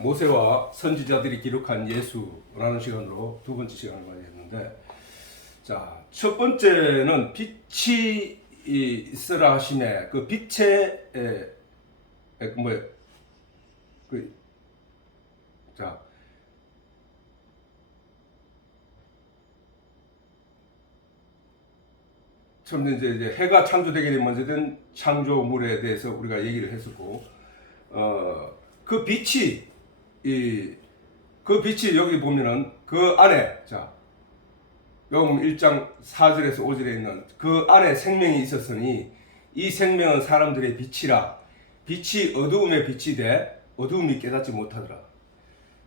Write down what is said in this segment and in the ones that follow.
모세와 선지자들이 기록한 예수라는 시간으로 두 번째 시간을 맞이했는데, 자, 첫 번째는 빛이 있으라 하심에 그 빛의 뭐예요? 자, 처음 이제 해가 창조되기 먼저 된 창조물에 대해서 우리가 얘기를 했었고, 그 빛이 그 빛이 여기 보면은 그 안에, 자, 요금 1장 4절에서 5절에 있는 그 안에 생명이 있었으니 이 생명은 사람들의 빛이라. 빛이 어두움의 빛이 돼 어두움이 깨닫지 못하더라.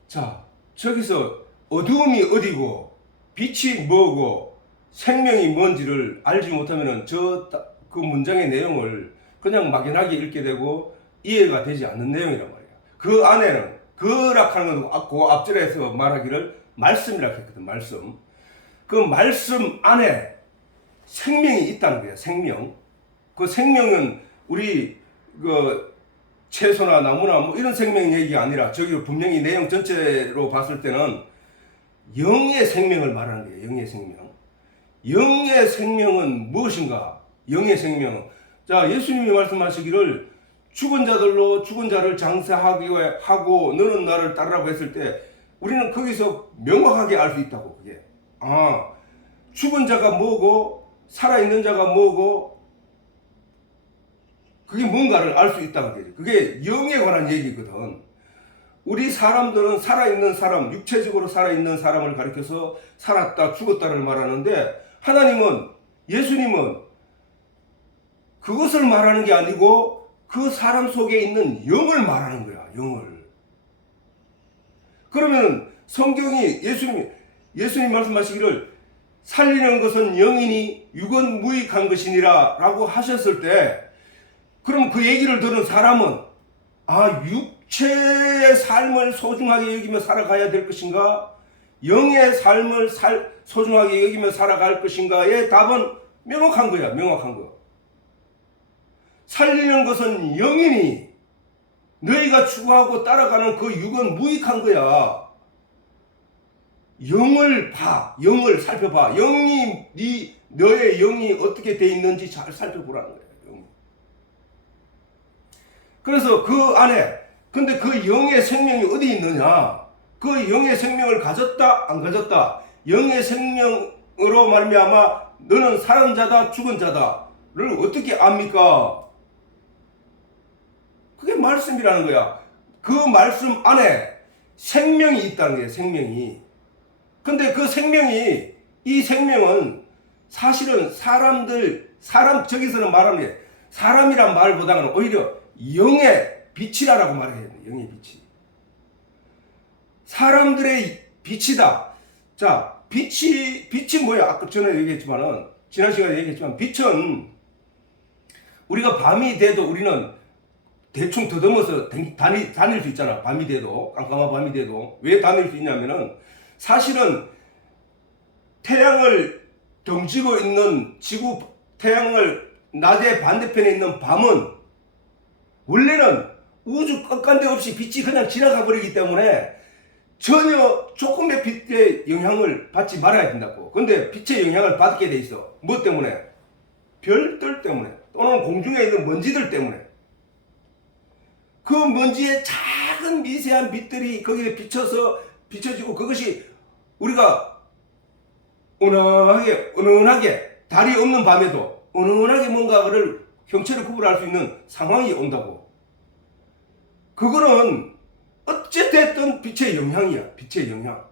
자, 저기서 어두움이 어디고 빛이 뭐고 생명이 뭔지를 알지 못하면은 그 문장의 내용을 그냥 막연하게 읽게 되고 이해가 되지 않는 내용이란 말이야. 그 안에는 그락하는 건 그 앞절에서 말하기를 말씀이라고 했거든. 말씀. 그 말씀 안에 생명이 있다는 거야. 생명. 그 생명은 우리 그 채소나 나무나 뭐 이런 생명 얘기가 아니라 저기 분명히 내용 전체로 봤을 때는 영의 생명을 말하는 거예요. 영의 생명. 영의 생명은 무엇인가? 영의 생명은, 자, 예수님이 말씀하시기를 죽은 자들로 죽은 자를 장사하고 너는 나를 따르라고 했을 때 우리는 거기서 명확하게 알 수 있다고. 그게 죽은 자가 뭐고 살아있는 자가 뭐고 그게 뭔가를 알 수 있다는 거지. 그게 영에 관한 얘기거든. 우리 사람들은 살아있는 사람, 육체적으로 살아있는 사람을 가리켜서 살았다 죽었다를 말하는데, 하나님은, 예수님은 그것을 말하는 게 아니고 그 사람 속에 있는 영을 말하는 거야. 영을. 그러면 성경이 예수님 말씀하시기를 살리는 것은 영이니 육은 무익한 것이니라 라고 하셨을 때, 그럼 그 얘기를 들은 사람은 육체의 삶을 소중하게 여기며 살아가야 될 것인가? 영의 삶을 소중하게 여기며 살아갈 것인가의 답은 명확한 거야. 명확한 거. 살리는 것은 영이니 너희가 추구하고 따라가는 그 육은 무익한 거야. 영을 봐. 영을 살펴봐. 너의 영이 어떻게 돼 있는지 잘 살펴보라는 거야. 영이. 그래서 그 안에, 근데 그 영의 생명이 어디 있느냐? 그 영의 생명을 가졌다 안 가졌다? 영의 생명으로 말미암아 너는 살은 자다 죽은 자다를 어떻게 압니까? 그게 말씀이라는 거야. 그 말씀 안에 생명이 있다는 거예요. 생명이. 근데 그 생명이, 이 생명은 사실은 저기서는 말하는 게 사람이란 말보다는 오히려 영의 빛이라고 말해야 돼. 영의 빛이. 사람들의 빛이다. 자, 빛이 뭐야? 아까 전에 얘기했지만은, 지난 시간에 얘기했지만, 빛은 우리가 밤이 돼도 우리는 대충 더듬어서 다닐 수 있잖아. 밤이 돼도, 깜깜한 밤이 돼도. 왜 다닐 수 있냐면은, 사실은 태양을 등지고 있는 태양을 낮의 반대편에 있는 밤은 원래는 우주 끝간데 없이 빛이 그냥 지나가 버리기 때문에 전혀 조금의 빛의 영향을 받지 말아야 된다고. 근데 빛의 영향을 받게 돼 있어. 뭐 때문에? 별들 때문에, 또는 공중에 있는 먼지들 때문에. 그 먼지의 작은 미세한 빛들이 거기에 비춰지고, 그것이 우리가 은은하게 달이 없는 밤에도 은은하게 뭔가를 형체를 구분할 수 있는 상황이 온다고. 그거는 어찌됐든 빛의 영향이야. 빛의 영향.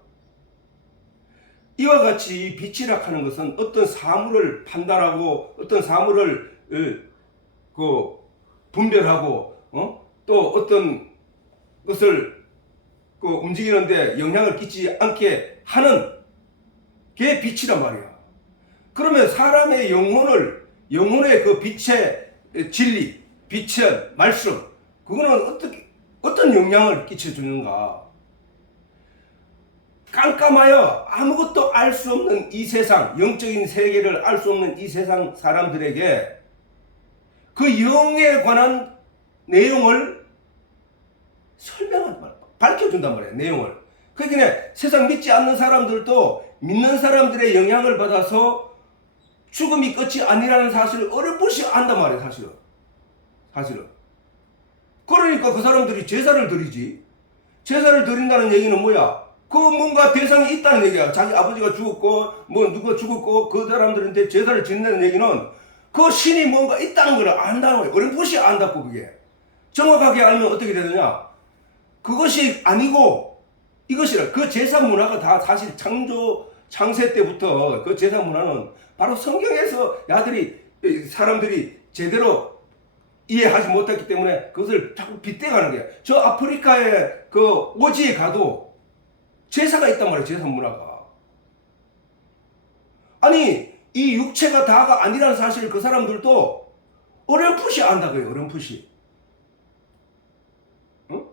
이와 같이 빛이라 하는 것은 어떤 사물을 판단하고 어떤 사물을 분별하고 또 어떤 것을 움직이는데 영향을 끼치지 않게 하는 게 빛이란 말이야. 그러면 사람의 영혼의 그 빛의 진리, 빛의 말씀, 그거는 어떤 영향을 끼쳐주는가? 깜깜하여 아무것도 알 수 없는 이 세상, 영적인 세계를 알 수 없는 이 세상 사람들에게 그 영에 관한 내용을 밝혀 알려준단 말이에요. 내용을. 그러니까 세상 믿지 않는 사람들도 믿는 사람들의 영향을 받아서 죽음이 끝이 아니라는 사실을 어렴풋이 안단 말이에요. 사실은. 그러니까 그 사람들이 제사를 드리지. 제사를 드린다는 얘기는 뭐야? 그 뭔가 대상이 있다는 얘기야. 자기 아버지가 죽었고 뭐 누가 죽었고 그 사람들한테 제사를 지낸다는 얘기는 그 신이 뭔가 있다는 걸 안다는 거예요. 어렴풋이 안다고. 그게 정확하게 알면 어떻게 되느냐? 그것이 아니고 이것이라. 그 제사 문화가 다 사실 창세 때부터 그 제사 문화는 바로 성경에서 사람들이 제대로 이해하지 못했기 때문에 그것을 자꾸 빗대가는 거야. 저 아프리카의 그 오지에 가도 제사가 있단 말이야. 제사 문화가. 아니 이 육체가 다가 아니라는 사실을 그 사람들도 어렴풋이 안다고요. 어렴풋이. 응?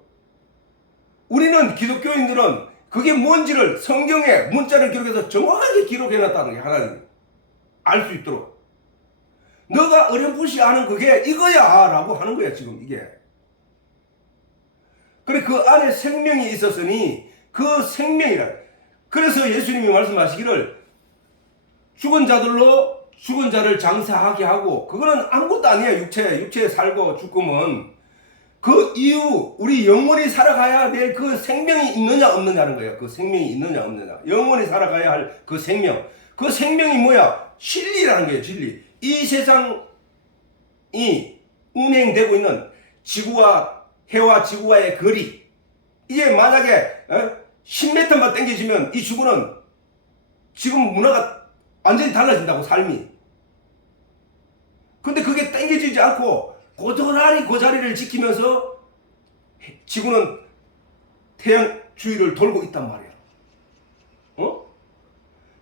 우리는 기독교인들은 그게 뭔지를 성경에 문자를 기록해서 정확하게 기록해놨다는 게 하나님 알 수 있도록. 너가 어렴풋이 아는 그게 이거야 라고 하는 거야 지금 이게. 그래 그 안에 생명이 있었으니 그 생명이라. 그래서 예수님이 말씀하시기를 죽은 자들로 죽은 자를 장사하게 하고, 그거는 아무것도 아니야. 육체에 살고 죽으면 그 이후 우리 영원히 살아가야 될 그 생명이 있느냐 없느냐는 거예요. 그 생명이 있느냐 없느냐. 영원히 살아가야 할 그 생명. 그 생명이 뭐야? 진리라는 거예요. 진리. 이 세상이 운행되고 있는 해와 지구와의 거리, 이게 만약에 10m만 당겨지면 이 지구는 지금 문화가 완전히 달라진다고, 삶이. 근데 그게 당겨지지 않고 고스란히 그 자리를 지키면서 지구는 태양 주위를 돌고 있단 말이야.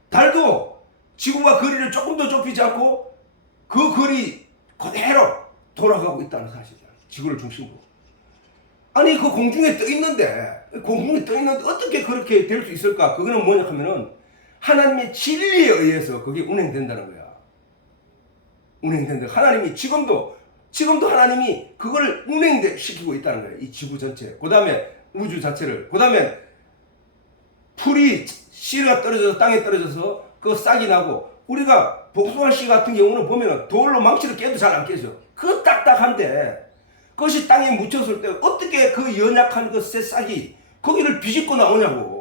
달도 지구와 거리를 조금 더 좁히지 않고 그 거리 그대로 돌아가고 있다는 사실이야. 지구를 중심으로. 아니 그 공중에 떠 있는데 어떻게 그렇게 될 수 있을까? 그거는 뭐냐 하면은 하나님의 진리에 의해서 그게 운행된다는 거야. 운행된다. 하나님이 지금도 하나님이 그걸 운행시키고 있다는 거야. 이 지구 전체. 그 다음에 우주 자체를. 그 다음에 풀이 씨가 떨어져서 땅에 떨어져서 그 싹이 나고, 우리가 복숭아 씨 같은 경우는 보면은 돌로 망치를 깨도 잘 안 깨져. 그 딱딱한데 그것이 땅에 묻혔을 때 어떻게 그 연약한 그 새싹이 거기를 비집고 나오냐고.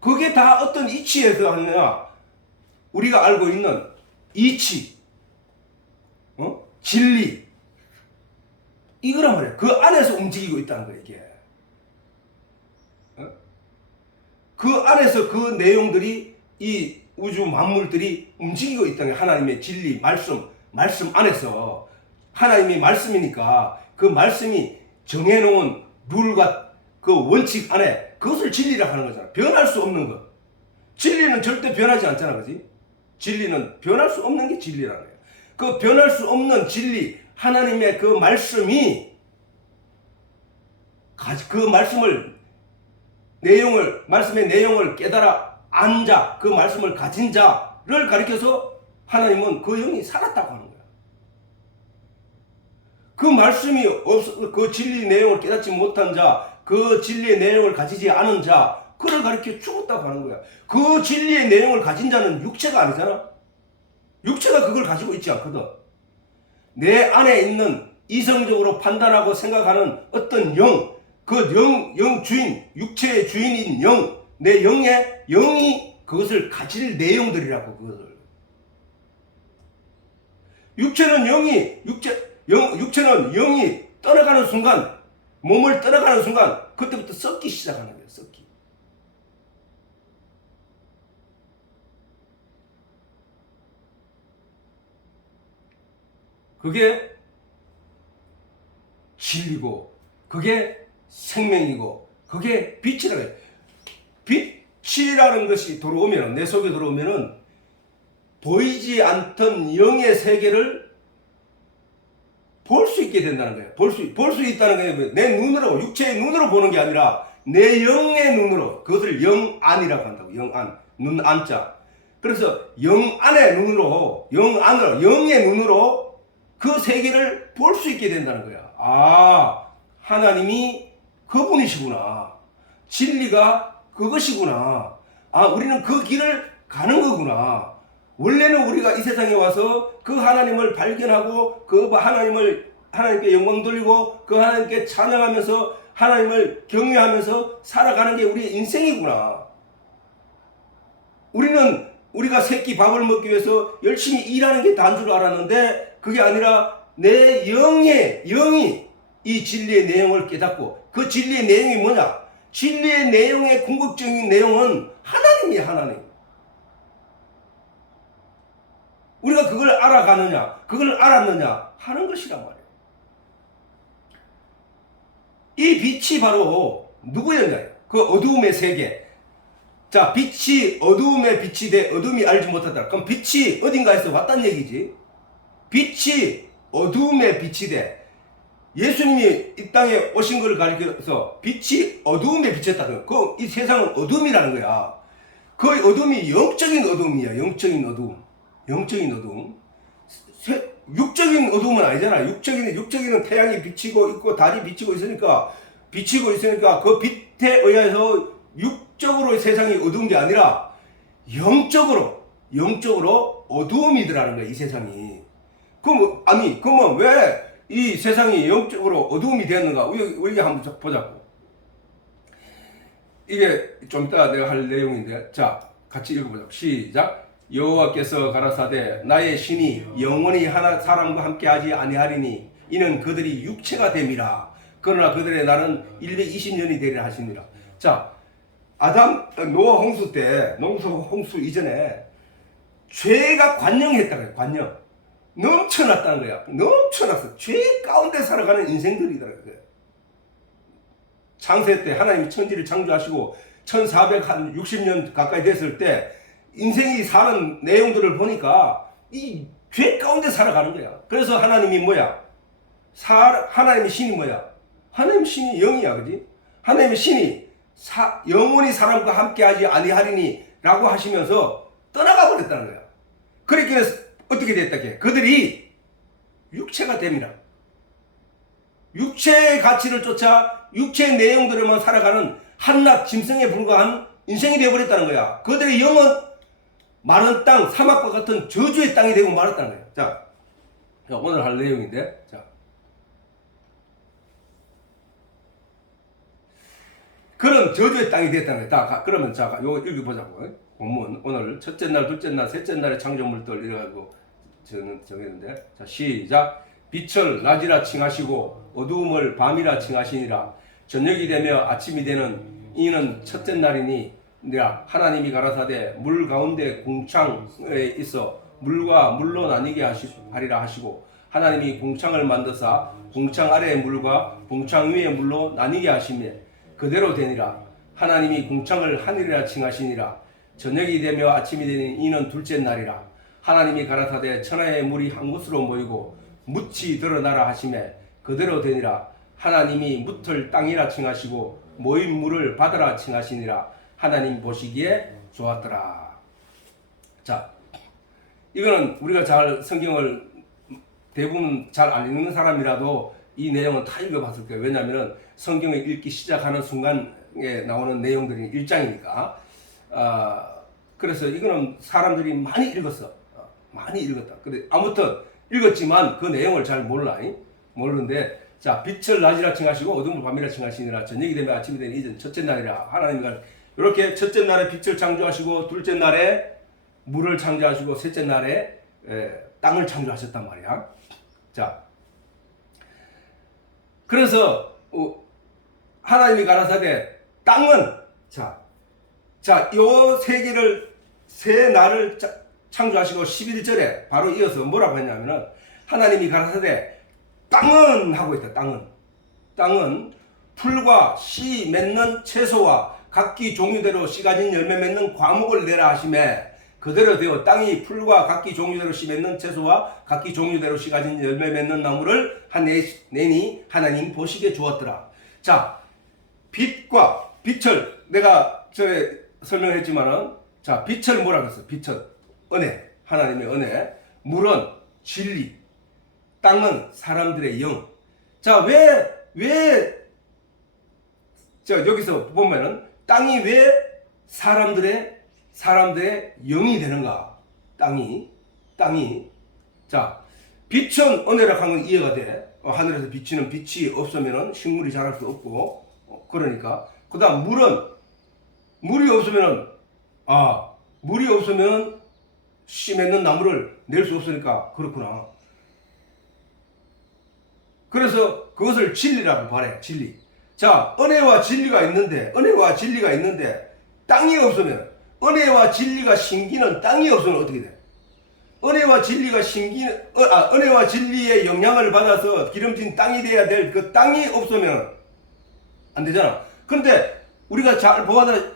그게 다 어떤 이치에서 하느냐? 우리가 알고 있는 이치, 진리, 이거란 말이야. 그 안에서 움직이고 있다는 거야 이게. 그 안에서 그 내용들이, 이 우주 만물들이 움직이고 있다는 게 하나님의 진리, 말씀 안에서. 하나님이 말씀이니까 그 말씀이 정해놓은 룰과 그 원칙 안에 그것을 진리라 하는 거잖아. 변할 수 없는 것. 진리는 절대 변하지 않잖아, 그지? 진리는 변할 수 없는 게 진리라는 거예요. 그 변할 수 없는 진리, 하나님의 그 말씀이, 그 말씀의 내용을 깨달아 안 자, 그 말씀을 가진 자를 가리켜서 하나님은 그 영이 살았다고 하는 거야. 그 말씀이 그 진리 내용을 깨닫지 못한 자, 그 진리의 내용을 가지지 않은 자, 그를 가리켜 죽었다고 하는 거야. 그 진리의 내용을 가진 자는 육체가 아니잖아. 육체가 그걸 가지고 있지 않거든. 내 안에 있는 이성적으로 판단하고 생각하는 어떤 영, 그 영 주인, 육체의 주인인 영, 내 영이 그것을 가질 내용들이라고. 그것을. 육체는 영이 떠나가는 순간, 몸을 떠나가는 순간 그때부터 썩기 시작하는 거예요. 썩기. 그게 진리고, 그게 생명이고, 그게 빛이라고 해요. 빛이라는 것이 들어오면, 내 속에 들어오면은 보이지 않던 영의 세계를 볼 수 있게 된다는 거예요. 볼 수 있다는 거예요. 내 눈으로, 육체의 눈으로 보는 게 아니라 내 영의 눈으로. 그것을 영안이라고 한다고. 영안. 눈 안자. 그래서 영안의 눈으로, 영의 눈으로 그 세계를 볼 수 있게 된다는 거야. 아, 하나님이 그분이시구나. 진리가 그것이구나. 아, 우리는 그 길을 가는 거구나. 원래는 우리가 이 세상에 와서 그 하나님을 발견하고 그 하나님께 영광 돌리고 그 하나님께 찬양하면서 하나님을 경외하면서 살아가는 게 우리의 인생이구나. 우리가 새끼 밥을 먹기 위해서 열심히 일하는 게 다인 줄 알았는데 그게 아니라 내 영이 이 진리의 내용을 깨닫고 그 진리의 내용이 뭐냐? 진리의 내용의 궁극적인 내용은 하나님이야, 하나님. 우리가 그걸 알아가느냐, 그걸 알았느냐 하는 것이란 말이에요. 이 빛이 바로 누구였냐? 그 어두움의 세계. 자, 빛이 어두움의 빛이 돼 어둠이 알지 못하더라. 그럼 빛이 어딘가에서 왔단 얘기지. 빛이 어두움의 빛이 돼. 예수님이 이 땅에 오신 걸 가리켜서 빛이 어두움에 비쳤다는 거야. 이 세상은 어둠이라는 거야. 그 어둠이 영적인 어둠이야. 영적인 어둠. 영적인 어둠. 육적인 어둠은 아니잖아. 육적인은 태양이 비치고 있고 달이 비치고 있으니까 그 빛에 의해서 육적으로 세상이 어두운 게 아니라 영적으로 어두움이더라는 거야. 이 세상이. 그러면 왜 이 세상이 영적으로 어두움이 되었는가? 우리 한번 보자고. 이게 좀 이따 내가 할 내용인데, 자, 같이 읽어보자고. 시작. 여호와께서 가라사대 나의 신이 영원히 하나 사람과 함께하지 아니하리니 이는 그들이 육체가 됨이라. 그러나 그들의 날은 120년이 되리라 하시니라. 자, 노아 홍수 때, 홍수 이전에 죄가 관영했다 그래. 관영. 넘쳐났다는 거야. 넘쳐났어. 죄 가운데 살아가는 인생들이더라고요. 창세 때 하나님이 천지를 창조하시고 1460년 가까이 됐을 때 인생이 사는 내용들을 보니까 이 죄 가운데 살아가는 거야. 그래서 하나님이 뭐야? 하나님의 신이 뭐야? 하나님의 신이 영이야. 그지? 하나님의 신이 영원히 사람과 함께하지 아니하리니 라고 하시면서 떠나가 버렸다는 거야. 그렇게 어떻게 됐다게? 그들이 육체가 됨이라. 육체의 가치를 쫓아 육체의 내용들에만 살아가는 한낱 짐승에 불과한 인생이 되어버렸다는 거야. 그들의 영은 마른 땅, 사막과 같은 저주의 땅이 되고 말았다는 거야. 자, 오늘 할 내용인데, 자. 그럼 저주의 땅이 됐다는 거야. 그러면 자, 요거 읽어보자고. 본문. 오늘 첫째 날, 둘째 날, 셋째 날의 창조물들 이래가지고 저는 정했는데, 자, 시작. 빛을 낮이라 칭하시고 어두움을 밤이라 칭하시니라. 저녁이 되며 아침이 되는 이는 첫째 날이니 하나님이 가라사대 물 가운데 궁창에 있어 물과 물로 나뉘게 하리라 하시고 하나님이 궁창을 만드사 궁창 아래의 물과 궁창 위의 물로 나뉘게 하시며 그대로 되니라. 하나님이 궁창을 하늘이라 칭하시니라. 저녁이 되며 아침이 되는 이는 둘째 날이라. 하나님이 가라사대 천하의 물이 한 곳으로 모이고 묻이 드러나라 하시매 그대로 되니라. 하나님이 묻을 땅이라 칭하시고 모인 물을 바다라 칭하시니라. 하나님 보시기에 좋았더라. 자, 이거는 우리가 잘 성경을 대부분 잘 안 읽는 사람이라도 이 내용은 다 읽어봤을 거예요. 왜냐하면 성경을 읽기 시작하는 순간에 나오는 내용들이 1장이니까. 그래서 이거는 사람들이 많이 읽었어. 많이 읽었다. 근데 아무튼 읽었지만 그 내용을 잘 모르는데, 자, 빛을 낮이라 칭하시고 어둠을 밤이라 칭하시니라. 저녁이 되면 아침이 되는 이전 첫째 날이라. 하나님과 이렇게 첫째 날에 빛을 창조하시고 둘째 날에 물을 창조하시고 셋째 날에 땅을 창조하셨단 말이야. 자, 그래서 하나님이 가라사대 땅은 요 세 날을 창조하시고 11절에 바로 이어서 뭐라고 했냐면은 하나님이 가라사대 땅은 하고 있다. 땅은 풀과 씨 맺는 채소와 각기 종류대로 씨 가진 열매 맺는 과목을 내라 하시매 그대로 되어 땅이 풀과 각기 종류대로 씨 맺는 채소와 각기 종류대로 씨 가진 열매 맺는 나무를 내니 하나님 보시기에 좋았더라. 자, 빛을 내가 전에 설명했지만은, 자, 빛을 뭐라고 했어? 빛은 은혜, 하나님의 은혜, 물은 진리, 땅은 사람들의 영. 자, 왜 여기서 보면은 땅이 왜 사람들의 영이 되는가? 땅이. 자, 빛은 은혜라 한 건 이해가 돼. 하늘에서 비치는 빛이 없으면은 식물이 자랄 수 없고, 그러니까. 그 다음, 물이 없으면은, 물이 없으면 씨 맺는 나무를 낼 수 없으니까, 그렇구나. 그래서 그것을 진리라고 말해, 진리. 자, 은혜와 진리가 있는데, 땅이 없으면, 은혜와 진리가 심기는 땅이 없으면 어떻게 돼? 은혜와 진리의 영향을 받아서 기름진 땅이 돼야 될 그 땅이 없으면 안 되잖아. 그런데 우리가 잘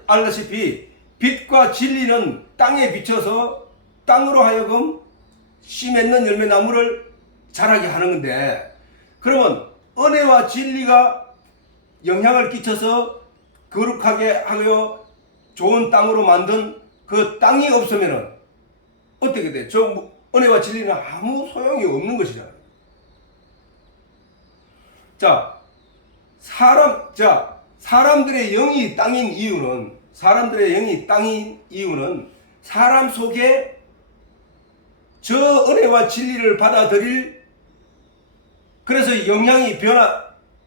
알다시피 빛과 진리는 땅에 비쳐서 땅으로 하여금 씨 맺는 열매 나무를 자라게 하는 건데, 그러면 은혜와 진리가 영향을 끼쳐서 거룩하게 하여 좋은 땅으로 만든 그 땅이 없으면은 어떻게 돼? 저 은혜와 진리는 아무 소용이 없는 것이잖아요. 사람들의 영이 땅인 이유는 사람 속에 저 은혜와 진리를 받아들일, 그래서 영향이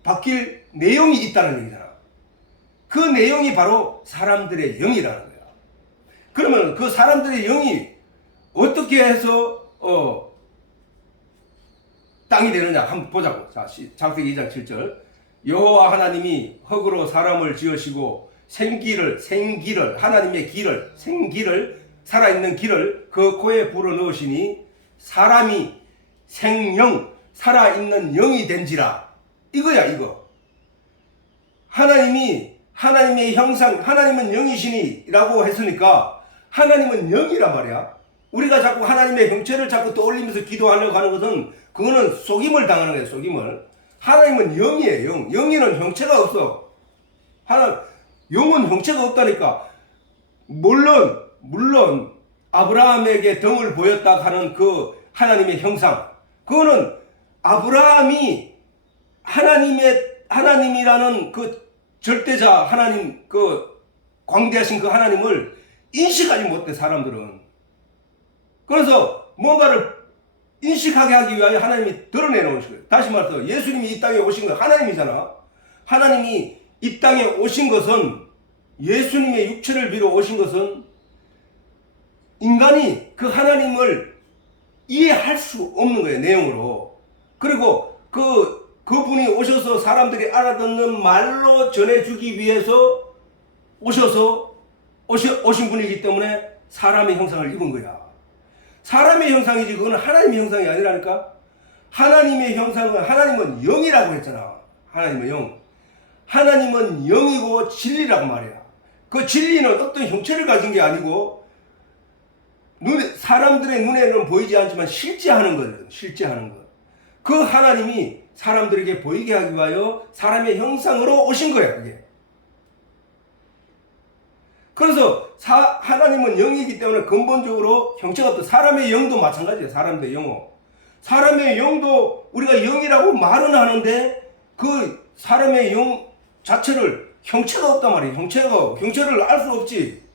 바뀔 내용이 있다는 얘기잖아. 그 내용이 바로 사람들의 영이라는 거야. 그러면 그 사람들의 영이 어떻게 해서 땅이 되느냐 한번 보자고. 자, 창세기 2장 7절. 여호와 하나님이 흙으로 사람을 지으시고 하나님의 생기를 살아있는 길을 그 코에 불어넣으시니 사람이 생영 살아있는 영이 된지라. 이거야, 이거. 하나님의 형상, 하나님은 영이시니 라고 했으니까 하나님은 영이란 말이야. 우리가 자꾸 하나님의 형체를 자꾸 떠올리면서 기도하려고 하는 것은 그거는 속임을 당하는 거예요. 속임을. 하나님은 영이에요. 영이는 형체가 없어. 영은 형체가 없다니까. 물론 아브라함에게 등을 보였다 하는 그 하나님의 형상, 그거는 아브라함이 하나님이라는 그 절대자 하나님, 그 광대하신 그 하나님을 인식하지 못해, 사람들은. 그래서 뭔가를 인식하게 하기 위하여 하나님이 드러내놓은 거예요. 다시 말해서 예수님이 이 땅에 오신 건 하나님이잖아. 하나님이 이 땅에 오신 것은, 예수님의 육체를 빌어 오신 것은 인간이 그 하나님을 이해할 수 없는 거예요, 내용으로. 그리고 그분이 오셔서 사람들이 알아듣는 말로 전해주기 위해서 오신 분이기 때문에 사람의 형상을 입은 거야. 사람의 형상이지 그건 하나님의 형상이 아니라니까. 하나님의 형상은, 하나님은 영이라고 했잖아. 하나님은 영이고 진리라고 말이야. 그 진리는 어떤 형체를 가진 게 아니고 사람들의 눈에는 보이지 않지만 실제하는 거예요. 실제하는 것. 그 하나님이 사람들에게 보이게 하기 위하여 사람의 형상으로 오신 거예요, 그게. 그래서 하나님은 영이기 때문에 근본적으로 형체가 없다. 사람의 영도 마찬가지예요. 사람의 영도. 사람의 영도 우리가 영이라고 말은 하는데 그 사람의 영 자체를 형체가 없단 말이에요. 형체를 알 수 없지.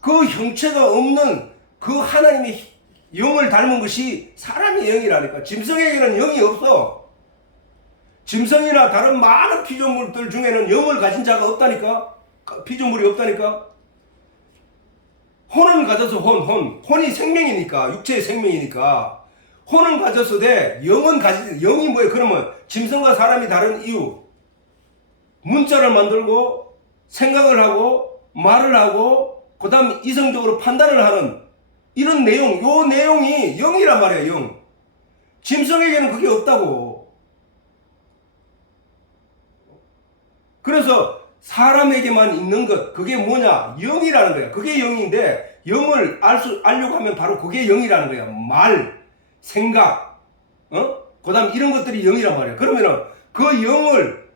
그 형체가 없는 그 하나님의 영을 닮은 것이 사람의 영이라니까. 짐승에게는 영이 없어. 짐승이나 다른 많은 피조물들 중에는 영을 가진 자가 없다니까. 피조물이 없다니까. 혼은 가져서 혼이 생명이니까, 육체의 생명이니까 혼은 가졌으되 영이 뭐예요? 그러면 짐승과 사람이 다른 이유, 문자를 만들고 생각을 하고 말을 하고 그 다음 이성적으로 판단을 하는 이런 내용, 요 내용이 영이란 말이에요. 영. 짐승에게는 그게 없다고. 그래서 사람에게만 있는 것, 그게 뭐냐? 영이라는 거야. 그게 영인데, 영을 알려고 하면 바로 그게 영이라는 거야. 말, 생각, 그 다음 이런 것들이 영이란 말이야. 그러면은 그 영을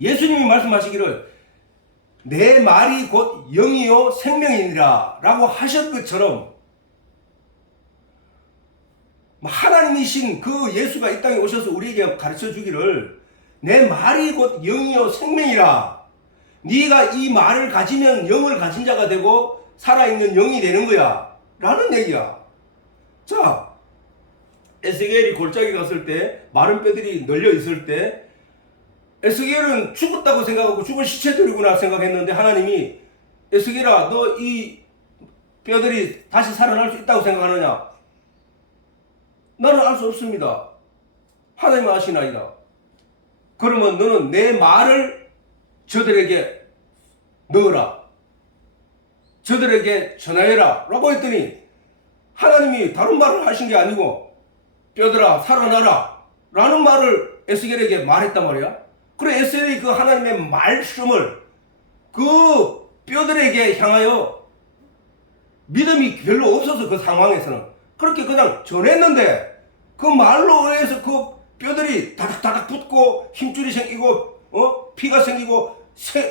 예수님이 말씀하시기를 내 말이 곧 영이요 생명이니라 라고 하셨 것처럼 하나님이신 그 예수가 이 땅에 오셔서 우리에게 가르쳐 주기를 내 말이 곧 영이요 생명이라. 네가 이 말을 가지면 영을 가진 자가 되고 살아있는 영이 되는 거야 라는 얘기야. 자, 에스겔이 골짜기 갔을 때 마른 뼈들이 널려 있을 때 에스겔은 죽었다고 생각하고 죽은 시체들이구나 생각했는데 하나님이 에스겔아 너 이 뼈들이 다시 살아날 수 있다고 생각하느냐? 나는 알 수 없습니다. 하나님은 아시나이다. 그러면 너는 내 말을 저들에게 넣어라. 저들에게 전하여라 라고 했더니 하나님이 다른 말을 하신 게 아니고 뼈들아 살아나라 라는 말을 에스겔에게 말했단 말이야. 그래 에스겔이 그 하나님의 말씀을 그 뼈들에게 향하여 믿음이 별로 없어서 그 상황에서는 그렇게 그냥 전했는데 그 말로 의해서 그 뼈들이 다닥다닥 붙고 힘줄이 생기고 피가 생기고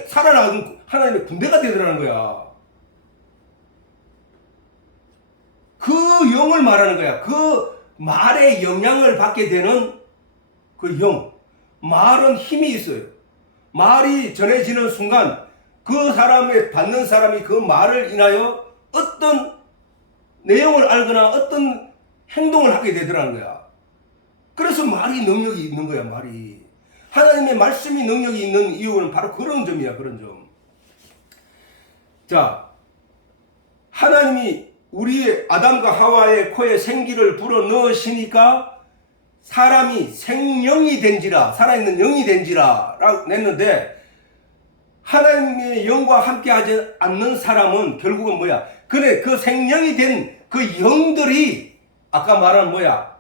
살아나는 하나님의 군대가 되더라는 거야. 그 영을 말하는 거야. 그 말의 영향을 받게 되는 그 영. 말은 힘이 있어요. 말이 전해지는 순간 그 사람의 받는 사람이 그 말을 인하여 어떤 내용을 알거나 어떤 행동을 하게 되더라는 거야. 그래서 말이 능력이 있는 거야. 말이 하나님의 말씀이 능력이 있는 이유는 바로 그런 점이야. 그런 점. 자, 하나님이 우리의 아담과 하와의 코에 생기를 불어 넣으시니까 사람이 생명이 된지라, 살아있는 영이 된지라 라고 냈는데 하나님의 영과 함께하지 않는 사람은 결국은 뭐야? 그래, 그 생명이 된 그 영들이 아까 말한 뭐야?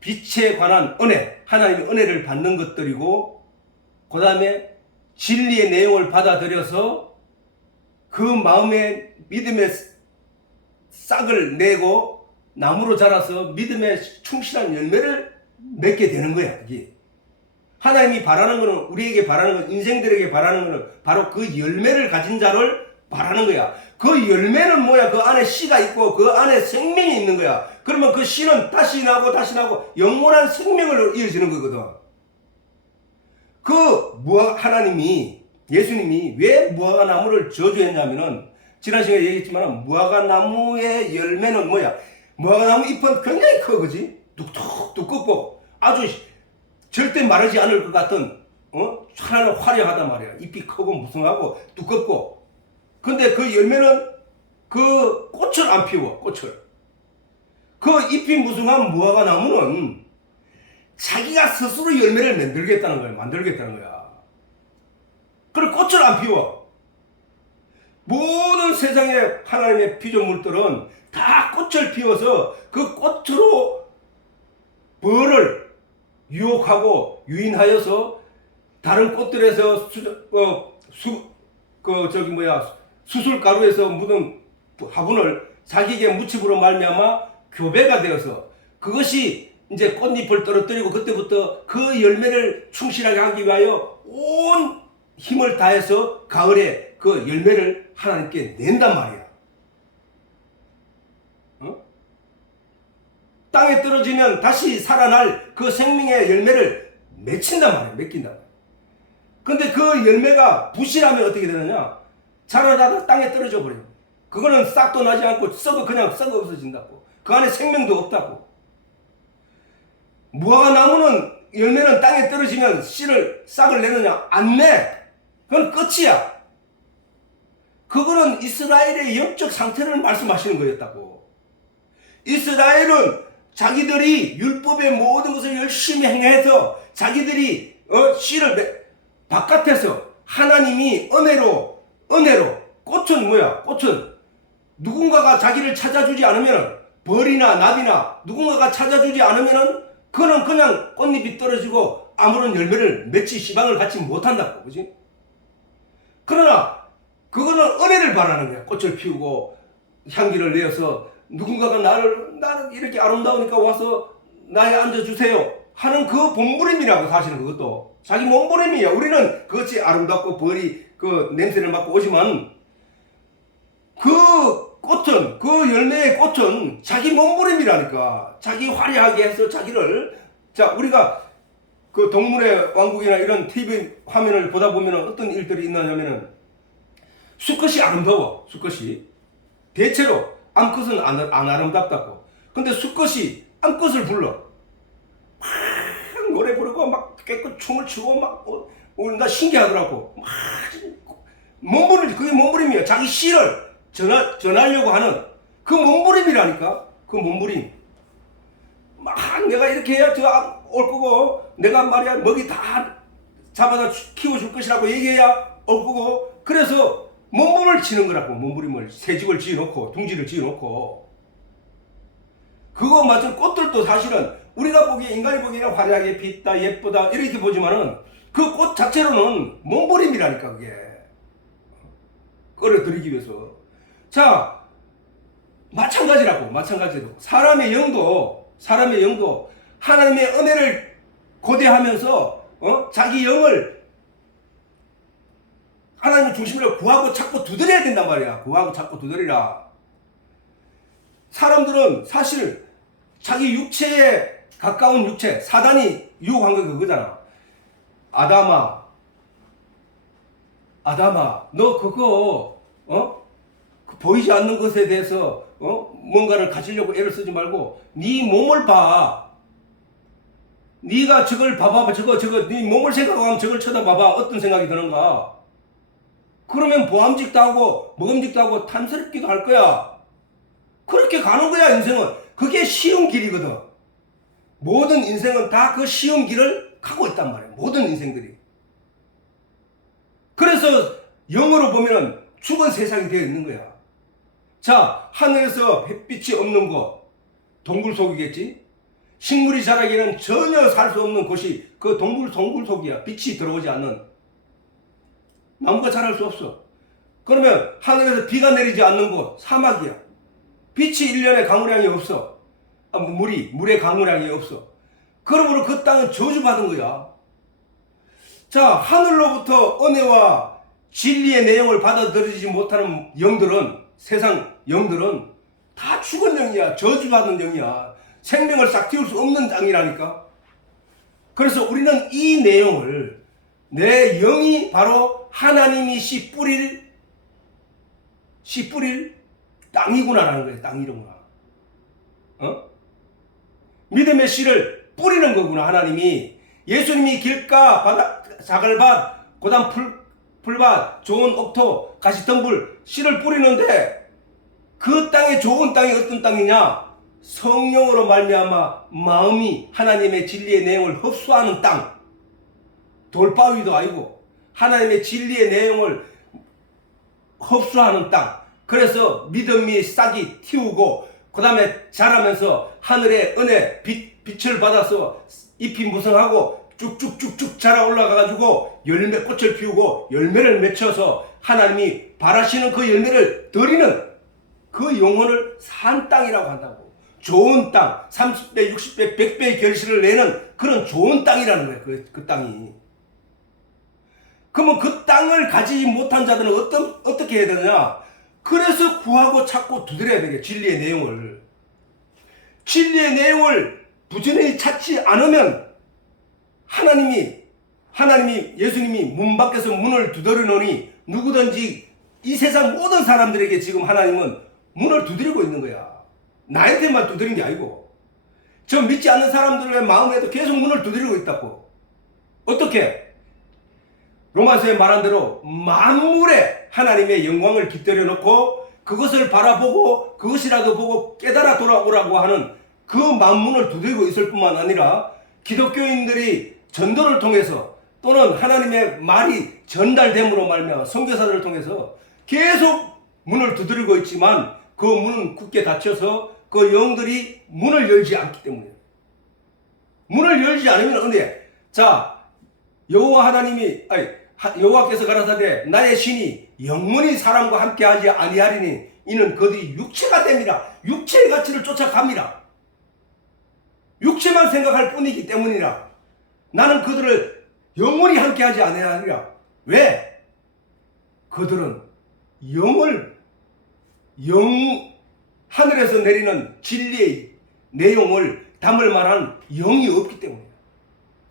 빛에 관한 은혜, 하나님의 은혜를 받는 것들이고 그 다음에 진리의 내용을 받아들여서 그 마음에 믿음의 싹을 내고 나무로 자라서 믿음의 충실한 열매를 맺게 되는 거야. 이게 하나님이 바라는 것은 우리에게 바라는 것, 인생들에게 바라는 것은 바로 그 열매를 가진 자를 바라는 거야. 그 열매는 뭐야? 그 안에 씨가 있고 그 안에 생명이 있는 거야. 그러면 그 씨는 다시 나고 다시 나고 영원한 생명으로 이어지는 거거든. 그 하나님이 예수님이 왜 무화과나무를 저주했냐면은 지난 시간에 얘기했지만 무화과나무의 열매는 뭐야? 무화과나무 잎은 굉장히 커, 그지? 뚝뚝 두껍고 아주 절대 마르지 않을 것 같은 차라리 화려하단 말이야. 잎이 크고 무성하고 두껍고. 근데 그 열매는 그 꽃을 안 피워. 꽃을. 그 잎이 무성한 무화과나무는 자기가 스스로 열매를 만들겠다는 거야. 만들겠다는 거야. 그리고 꽃을 안 피워. 모든 세상의 하나님의 피조물들은 다 꽃을 피워서 그 꽃으로 벌을 유혹하고 유인하여서 다른 꽃들에서 수술가루에서 묻은 화분을 자기에게 무침으로 말미암아 교배가 되어서 그것이 이제 꽃잎을 떨어뜨리고 그때부터 그 열매를 충실하게 하기 위하여 온 힘을 다해서 가을에 그 열매를 하나님께 낸단 말이야. 땅에 떨어지면 다시 살아날 그 생명의 열매를 맺힌단 말이야. 맺힌단 말이야. 근데 그 열매가 부실하면 어떻게 되느냐? 자라다가 땅에 떨어져 버려. 그거는 싹도 나지 않고 그냥 썩어 없어진다고. 그 안에 생명도 없다고. 무화과나무는 열매는 땅에 떨어지면 싹을 내느냐? 안 내. 그건 끝이야. 그거는 이스라엘의 영적 상태를 말씀하시는 거였다고. 이스라엘은 자기들이 율법의 모든 것을 열심히 행해서 자기들이 씨를 바깥에서 하나님이 은혜로 꽃은 뭐야? 꽃은 누군가가 자기를 찾아주지 않으면 벌이나 나비나 누군가가 찾아주지 않으면 그는 그냥 꽃잎이 떨어지고 아무런 열매를 맺지 시방을 갖지 못한다고. 그지? 그러나 그거는 은혜를 바라는 거야. 꽃을 피우고 향기를 내어서 누군가가 나를 이렇게 아름다우니까 와서 나에 앉아주세요 하는 그 본부림이라고. 사실은 그것도 자기 몸부림이야. 우리는 그것이 아름답고 벌이 그 냄새를 맡고 오지만 그 꽃은, 그 열매의 꽃은 자기 몸부림이라니까. 자기 화려하게 해서 자기를. 자, 우리가 그 동물의 왕국이나 이런 TV 화면을 보다 보면 어떤 일들이 있느냐면은 수컷이 아름다워. 수컷이 대체로 암컷은 안 아름답다고. 근데 수컷이 암컷을 불러 막 노래 부르고 막 깨끗 춤을 추고 막 나 신기하더라고. 막 몸부림, 그게 몸부림이에요. 자기 씨를 전하려고 하는 그 몸부림이라니까. 그 몸부림. 막 내가 이렇게 해야 올 거고, 내가 말이야 먹이 다 잡아다 키워줄 것이라고 얘기해야 올 거고, 그래서 몸부림을 치는 거라고. 몸부림을 새집을 지어놓고 둥지를 지어놓고. 그거 맞은 꽃들도 사실은 우리가 보기에, 인간이 보기에는 화려하게 빛다 예쁘다 이렇게 보지만은 그 꽃 자체로는 몸부림이라니까. 그게 끌어들이기 위해서. 자, 마찬가지로 사람의 영도 하나님의 은혜를 고대하면서 자기 영을 하나님의 중심으로 구하고 찾고 두드려야 된단 말이야. 구하고 찾고 두드리라. 사람들은 사실 자기 육체에 가까운 육체, 사단이 유혹한 게 그거잖아. 아담아, 너 그거 보이지 않는 것에 대해서 뭔가를 가지려고 애를 쓰지 말고 네 몸을 봐. 네가 저걸 봐봐. 저거 네 몸을 생각하면 저걸 쳐다봐봐. 어떤 생각이 드는가? 그러면 보암직도 하고 먹음직도 하고 탐스럽기도 할 거야. 그렇게 가는 거야. 인생은. 그게 쉬운 길이거든. 모든 인생은 다 그 쉬운 길을 가고 있단 말이야. 모든 인생들이. 그래서 영어로 보면 죽은 세상이 되어 있는 거야. 자, 하늘에서 햇빛이 없는 곳, 동굴 속이겠지? 식물이 자라기에는 전혀 살 수 없는 곳이 그 동굴 속이야. 빛이 들어오지 않는. 나무가 자랄 수 없어. 그러면 하늘에서 비가 내리지 않는 곳, 사막이야. 빛이 1년에 강우량이 없어. 물의 강우량이 없어. 그러므로 그 땅은 저주받은 거야. 자, 하늘로부터 은혜와 진리의 내용을 받아들이지 못하는 영들은, 세상 영들은 다 죽은 영이야. 저주받은 영이야. 생명을 싹 틔울 수 없는 땅이라니까. 그래서 우리는 이 내용을, 내 영이 바로 하나님이 씨 뿌릴 땅이구나라는 거예요. 땅이구나. 믿음의 씨를 뿌리는 거구나. 하나님이. 예수님이 길가, 바다, 사글밭, 고단 풀밭, 좋은 옥토, 가시덤불 씨를 뿌리는데 그 땅에 좋은 땅이 어떤 땅이냐? 성령으로 말미암아 마음이 하나님의 진리의 내용을 흡수하는 땅. 돌바위도 아니고 하나님의 진리의 내용을 흡수하는 땅. 그래서 믿음이 싹이 틔우고 그 다음에 자라면서 하늘의 은혜 빛을 받아서 잎이 무성하고 쭉쭉쭉쭉 자라 올라가가지고 꽃을 피우고 열매를 맺혀서 하나님이 바라시는 그 열매를 드리는 그 영혼을 산 땅이라고 한다고. 좋은 땅, 30배, 60배, 100배의 결실을 내는 그런 좋은 땅이라는 거예요. 그 땅이. 그러면 그 땅을 가지지 못한 자들은 어떻게 해야 되느냐? 그래서 구하고 찾고 두드려야 되겠죠. 진리의 내용을. 진리의 내용을 부지런히 찾지 않으면 예수님이 문 밖에서 문을 두드려 놓으니 누구든지 이 세상 모든 사람들에게 지금 하나님은 문을 두드리고 있는 거야. 나한테만 두드린 게 아니고 저 믿지 않는 사람들의 마음에도 계속 문을 두드리고 있다고. 어떻게? 로마서에 말한 대로 만물에 하나님의 영광을 깃들여 놓고 그것을 바라보고 그것이라도 보고 깨달아 돌아오라고 하는 그 만문을 두드리고 있을 뿐만 아니라 기독교인들이 전도를 통해서 또는 하나님의 말이 전달됨으로 말미암아 선교사들을 통해서 계속 문을 두드리고 있지만 그 문은 굳게 닫혀서 그 영들이 문을 열지 않기 때문에. 문을 열지 않으면 은혜. 자, 여호와께서 가라사대 나의 신이 영원히 사람과 함께하지 아니하리니 이는 그들이 육체가 됩니다. 육체의 가치를 쫓아갑니다. 육체만 생각할 뿐이기 때문이라. 나는 그들을 영원히 함께하지 아니하리라. 왜? 그들은 하늘에서 내리는 진리의 내용을 담을 만한 영이 없기 때문이야.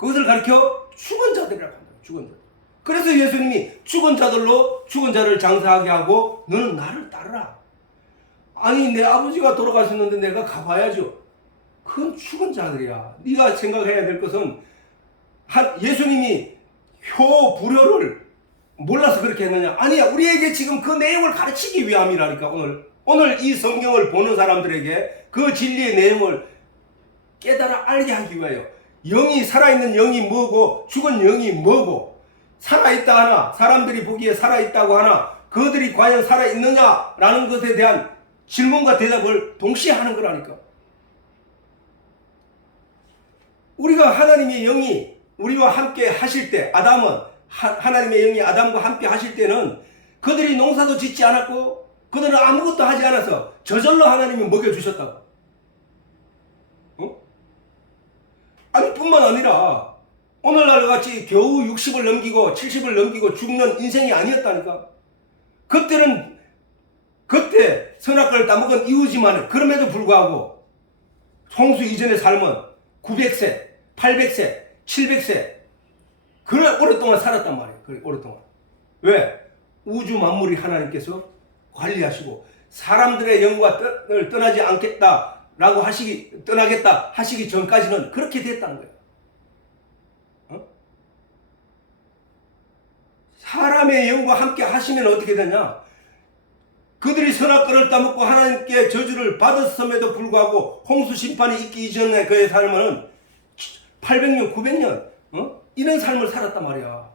그것을 가리켜 죽은 자들이라고 한다. 죽은 자들. 그래서 예수님이 죽은 자들로 죽은 자를 장사하게 하고 너는 나를 따르라. 아니 내 아버지가 돌아가셨는데 내가 가봐야죠. 그건 죽은 자들이야. 네가 생각해야 될 것은 예수님이 효부료를 몰라서 그렇게 했느냐? 아니야. 우리에게 지금 그 내용을 가르치기 위함이라니까. 오늘 이 성경을 보는 사람들에게 그 진리의 내용을 깨달아 알게 하기 위하여. 영이 살아있는 영이 뭐고 죽은 영이 뭐고 살아있다 하나 사람들이 보기에 살아있다고 하나 그들이 과연 살아있느냐라는 것에 대한 질문과 대답을 동시에 하는 거라니까. 우리가 하나님의 영이 우리와 함께 하실 때 하나님의 영이 아담과 함께 하실 때는 그들이 농사도 짓지 않았고 그들은 아무것도 하지 않아서 저절로 하나님이 먹여주셨다고. 아니 뿐만 아니라 오늘날 같이 겨우 60을 넘기고 70을 넘기고 죽는 인생이 아니었다니까. 그때 선악과를 따먹은 이후지만 그럼에도 불구하고 홍수 이전의 삶은 900세, 800세, 700세 그래 오랫동안 살았단 말이에요. 그래 오랫동안. 왜? 우주 만물이 하나님께서 관리하시고 사람들의 영광을 떠나지 않겠다라고 떠나겠다 하시기 전까지는 그렇게 됐다는 거예요. 사람의 영과 함께 하시면 어떻게 되냐? 그들이 선악과를 따먹고 하나님께 저주를 받았음에도 불구하고 홍수 심판이 있기 이전에 그의 삶은 800년, 900년 이런 삶을 살았단 말이야.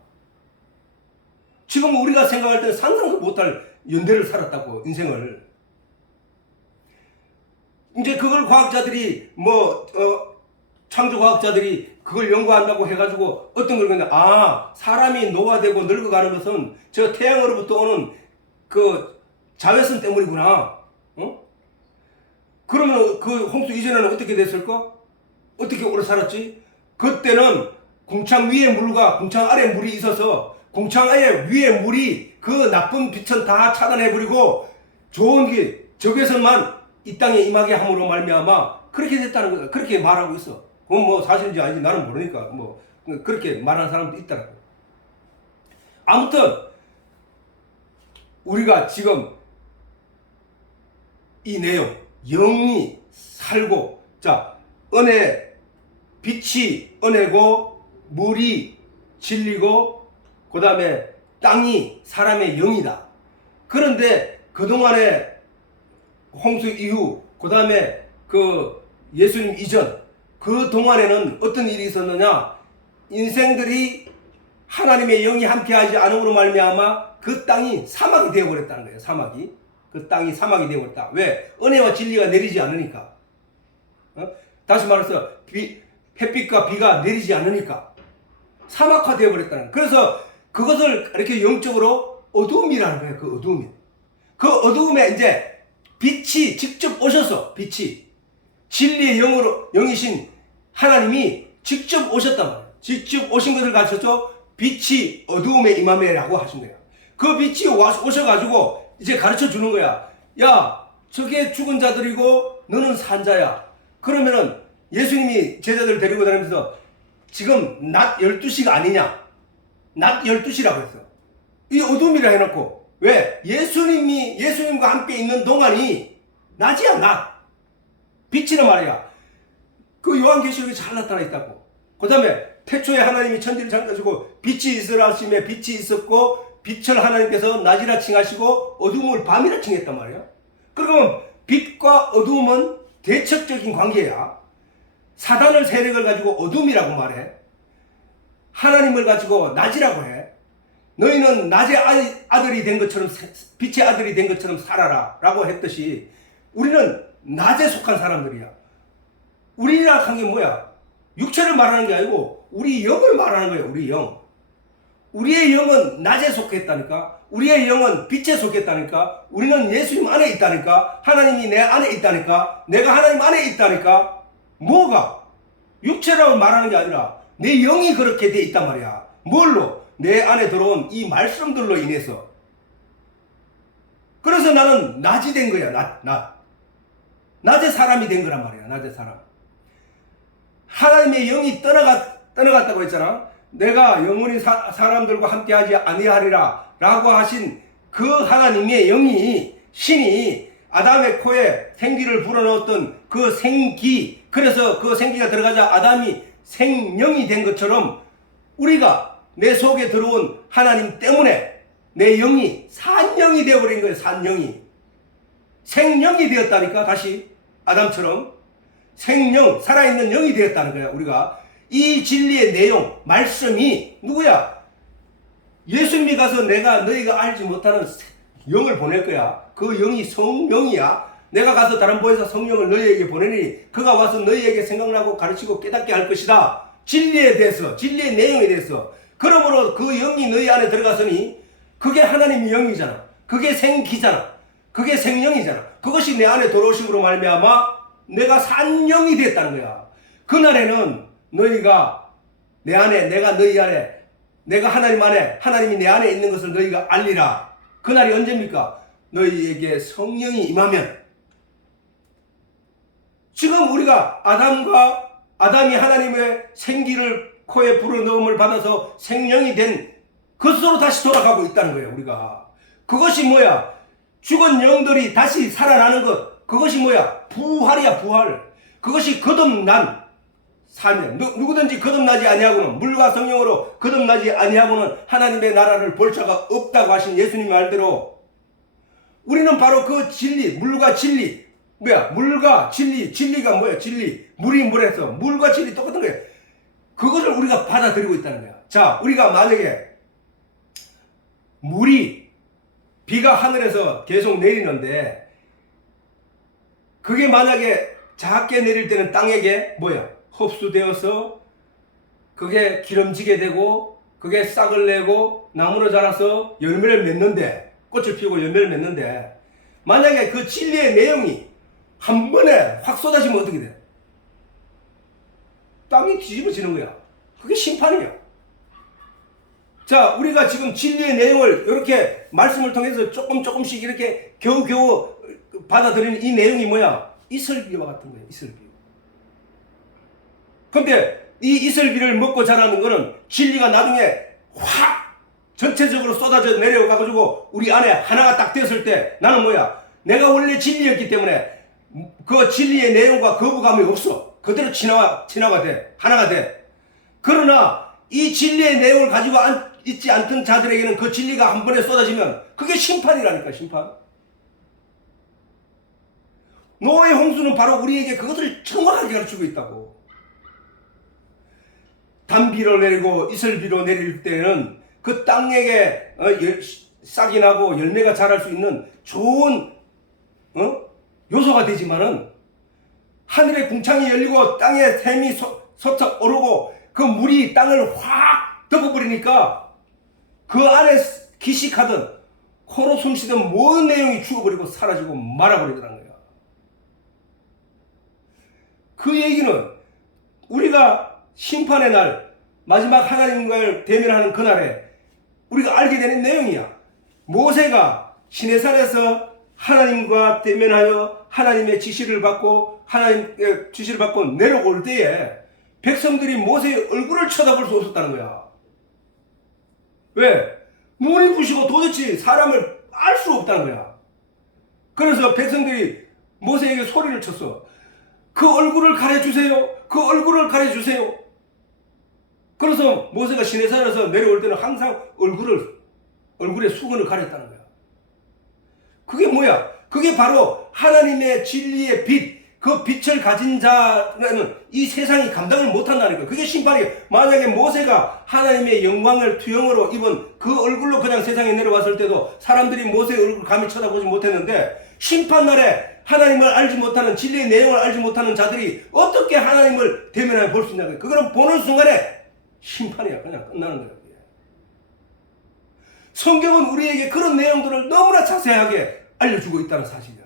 지금 우리가 생각할 때는 상상도 못할 연대를 살았다고 인생을. 이제 그걸 과학자들이 창조과학자들이 그걸 연구한다고 해가지고 어떤 걸 그냥 사람이 노화되고 늙어가는 것은 저 태양으로부터 오는 그 자외선 때문이구나. 그러면 그 홍수 이전에는 어떻게 됐을까? 어떻게 오래 살았지? 그때는 궁창 위에 물과 궁창 아래 물이 있어서 궁창 위에 물이 그 나쁜 빛은 다 차단해버리고 좋은 게 적외선만 이 땅에 임하게 함으로 말미암아 그렇게 됐다는 거야. 그렇게 말하고 있어. 그건 사실인지 아닌지 나는 모르니까 그렇게 말하는 사람도 있더라고. 아무튼 우리가 지금 이 내용 영이 살고 빛이 은혜고 물이 진리고 그 다음에 땅이 사람의 영이다. 그런데 그동안에 홍수 이후 그 다음에 예수님 이전 그 동안에는 어떤 일이 있었느냐? 인생들이 하나님의 영이 함께하지 않음으로 말미암아 그 땅이 사막이 되어버렸다는 거예요. 그 땅이 사막이 되어버렸다. 왜? 은혜와 진리가 내리지 않으니까. 다시 말해서 햇빛과 비가 내리지 않으니까 사막화 되어버렸다는 거예요. 그래서 그것을 이렇게 영적으로 어두움이라는 거예요. 그 어두움이. 그 어두움에 이제 빛이 직접 오셔서 진리의 영이신 하나님이 직접 오셨단 말이에요. 직접 오신 것을 가르쳐서 빛이 어두움에 임함이라고 하신 거예요. 그 빛이 오셔가지고 이제 가르쳐 주는 거야. 야, 저게 죽은 자들이고 너는 산 자야. 그러면은 예수님이 제자들을 데리고 다니면서 지금 낮 12시가 아니냐? 낮 12시라고 했어. 이 어둠이라 해놓고 왜? 예수님과 함께 있는 동안이 낮이야, 낮. 빛이란 말이야. 그 요한계시록에 잘 나타나 있다고. 그 다음에 태초에 하나님이 천지를 창조하시고 빛이 있으라 하심에 빛이 있었고 빛을 하나님께서 낮이라 칭하시고 어둠을 밤이라 칭했단 말이야. 그러면 빛과 어둠은 대척적인 관계야. 사단을 세력을 가지고 어둠이라고 말해. 하나님을 가지고 낮이라고 해. 너희는 낮의 아들이 된 것처럼 빛의 아들이 된 것처럼 살아라 라고 했듯이 우리는 낮에 속한 사람들이야. 우리라 한 게 뭐야? 육체를 말하는 게 아니고 우리 영을 말하는 거예요. 우리 영. 우리의 영은 낮에 속했다니까. 우리의 영은 빛에 속했다니까. 우리는 예수님 안에 있다니까. 하나님이 내 안에 있다니까. 내가 하나님 안에 있다니까. 뭐가? 육체라고 말하는 게 아니라 내 영이 그렇게 돼 있단 말이야. 뭘로? 내 안에 들어온 이 말씀들로 인해서. 그래서 나는 낮이 된 거야. 낮의 사람이 된 거란 말이야. 낮의 사람. 하나님의 영이 떠나갔다고 했잖아. 내가 영원히 사람들과 함께하지 아니하리라 라고 하신 그 하나님의 영이, 신이 아담의 코에 생기를 불어넣었던 그 생기, 그래서 그 생기가 들어가자 아담이 생명이 된 것처럼 우리가 내 속에 들어온 하나님 때문에 내 영이 산영이 되어버린 거예요. 산영이. 생명이 되었다니까. 다시 아담처럼 생명, 살아있는 영이 되었다는 거야. 우리가 이 진리의 내용, 말씀이 누구야? 예수님이 가서 내가 너희가 알지 못하는 영을 보낼 거야. 그 영이 성령이야. 내가 가서 다른 보혜사 성령을 너희에게 보내니 그가 와서 너희에게 생각나고 가르치고 깨닫게 할 것이다. 진리에 대해서, 진리의 내용에 대해서. 그러므로 그 영이 너희 안에 들어갔으니 그게 하나님의 영이잖아. 그게 생기잖아. 그게 생명이잖아. 그것이 내 안에 들어오심으로 말미암아 내가 산영이 됐다는 거야. 그날에는 너희가 내 안에, 내가 너희 안에, 내가 하나님 안에, 하나님이 내 안에 있는 것을 너희가 알리라. 그날이 언제입니까? 너희에게 성령이 임하면. 지금 우리가 아담이 하나님의 생기를 코에 불어넣음을 받아서 생명이 된 것으로 다시 돌아가고 있다는 거예요. 우리가. 그것이 뭐야? 죽은 영들이 다시 살아나는 것. 그것이 뭐야? 부활이야. 부활. 그것이 거듭난 사명. 누구든지 거듭나지 아니하고는, 물과 성령으로 거듭나지 아니하고는 하나님의 나라를 볼 자가 없다고 하신 예수님 말대로 우리는 바로 그 진리, 물과 진리. 뭐야? 물과 진리. 진리가 뭐야? 진리. 물이 물에서 물과 진리 똑같은 거야. 그것을 우리가 받아들이고 있다는 거야. 자, 우리가 만약에 물이, 비가 하늘에서 계속 내리는데 그게 만약에 작게 내릴 때는 땅에게 뭐야? 흡수되어서 그게 기름지게 되고 그게 싹을 내고 나무로 자라서 열매를 맺는데, 꽃을 피우고 열매를 맺는데, 만약에 그 진리의 내용이 한 번에 확 쏟아지면 어떻게 돼? 땅이 뒤집어지는 거야. 그게 심판이야. 자, 우리가 지금 진리의 내용을 이렇게 말씀을 통해서 조금씩 이렇게 겨우겨우 받아들이는 이 내용이 뭐야? 이슬비와 같은 거야. 이슬비. 근데 이 이슬비를 먹고 자라는 거는 진리가 나중에 확 전체적으로 쏟아져 내려가가지고 우리 안에 하나가 딱 되었을 때 나는 뭐야? 내가 원래 진리였기 때문에 그 진리의 내용과 거부감이 없어. 그대로 진화가 돼. 하나가 돼. 그러나 이 진리의 내용을 가지고 있지 않던 자들에게는 그 진리가 한 번에 쏟아지면 그게 심판이라니까. 심판. 노아의 홍수는 바로 우리에게 그것을 정확하게 가르치고 있다고. 단비로 내리고 이슬비로 내릴 때는 그 땅에게 싹이 나고 열매가 자랄 수 있는 좋은 요소가 되지만은 하늘의 궁창이 열리고 땅에 샘이 솟아 오르고 그 물이 땅을 확 덮어버리니까 그 안에 기식하던 코로 숨쉬던 모든 내용이 죽어버리고 사라지고 말아버리더라는 거야. 그 얘기는 우리가 심판의 날, 마지막 하나님과를 대면하는 그날에 우리가 알게 되는 내용이야. 모세가 시내산에서 하나님과 대면하여 하나님의 지시를 받고 하나님의 지시를 받고 내려올 때에 백성들이 모세의 얼굴을 쳐다볼 수 없었다는 거야. 왜? 눈이 부시고 도대체 사람을 알 수 없다는 거야. 그래서 백성들이 모세에게 소리를 쳤어. 그 얼굴을 가려주세요. 그 얼굴을 가려주세요. 그래서 모세가 시내산에서 내려올 때는 항상 얼굴에 수건을 가렸다는 거야. 그게 뭐야? 그게 바로 하나님의 진리의 빛, 그 빛을 가진 자는 이 세상이 감당을 못한다는 거야. 그게 심판이에요. 만약에 모세가 하나님의 영광을 투영으로 입은 그 얼굴로 그냥 세상에 내려왔을 때도 사람들이 모세의 얼굴을 감히 쳐다보지 못했는데 심판날에 하나님을 알지 못하는, 진리의 내용을 알지 못하는 자들이 어떻게 하나님을 대면하여 볼 수 있냐고요. 그거는 보는 순간에 심판이야. 그냥 끝나는 거야. 성경은 우리에게 그런 내용들을 너무나 자세하게 알려주고 있다는 사실이야.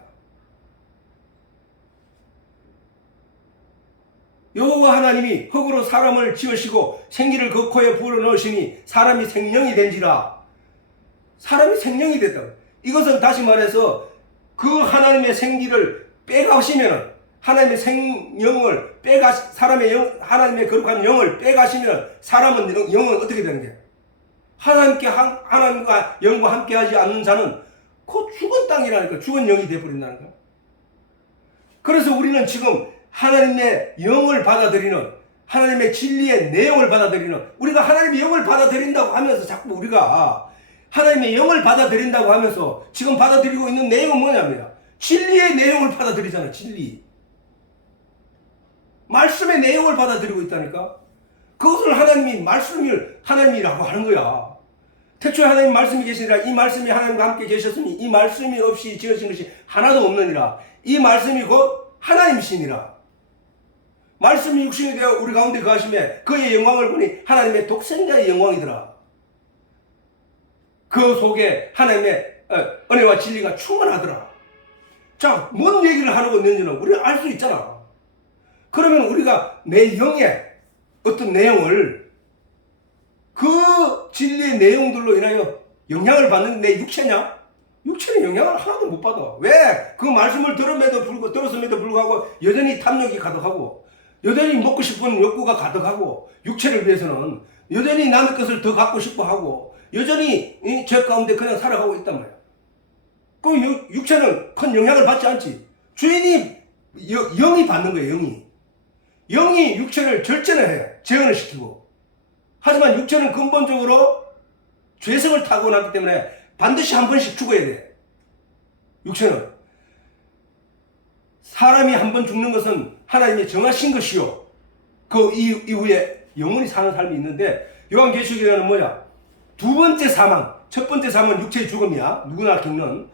여호와 하나님이 흙으로 사람을 지으시고 생기를 그 코에 불어넣으시니 사람이 생명이 된지라. 사람이 생명이 됐다. 이것은 다시 말해서 그 하나님의 생기를 빼가시면은 하나님의 생영을 사람의 하나님의 거룩한 영을 빼가시면 사람은 영은 어떻게 되는 게? 하나님과 영과 함께하지 않는 자는 곧 죽은 땅이라니까. 죽은 영이 되어버린다는 거야. 그래서 우리는 지금 하나님의 영을 받아들이는, 하나님의 진리의 내용을 받아들이는, 우리가 하나님의 영을 받아들인다고 하면서 자꾸 우리가 하나님의 영을 받아들인다고 하면서 지금 받아들이고 있는 내용은 뭐냐면 진리의 내용을 받아들이잖아. 진리. 말씀의 내용을 받아들이고 있다니까. 그것을 말씀을 하나님이라고 하는 거야. 태초에 하나님 말씀이 계시니라. 이 말씀이 하나님과 함께 계셨으니 이 말씀이 없이 지어진 것이 하나도 없느니라. 이 말씀이 곧 하나님이시니라. 말씀이 육신이 되어 우리 가운데 거하심에 그의 영광을 보니 하나님의 독생자의 영광이더라. 그 속에 하나님의 은혜와 진리가 충만하더라. 자, 뭔 얘기를 하고 있는지는 우리가 알 수 있잖아. 그러면 우리가 내 영의 어떤 내용을 그 진리의 내용들로 인하여 영향을 받는 내 육체냐? 육체는 영향을 하나도 못 받아. 왜? 그 말씀을 들었음에도 불구하고 여전히 탐욕이 가득하고 여전히 먹고 싶은 욕구가 가득하고 육체를 위해서는 여전히 남의 것을 더 갖고 싶어 하고 여전히 죄 가운데 그냥 살아가고 있단 말이야. 그 육체는 큰 영향을 받지 않지. 주인이 영이 받는 거예요. 영이 육체를 절제를 해. 제어를 시키고. 하지만 육체는 근본적으로 죄성을 타고났기 때문에 반드시 한 번씩 죽어야 돼. 육체는. 사람이 한 번 죽는 것은 하나님이 정하신 것이요. 그 이후에 영원히 사는 삶이 있는데 요한계시록에는 뭐야? 두 번째 사망. 첫 번째 사망은 육체의 죽음이야. 누구나 겪는.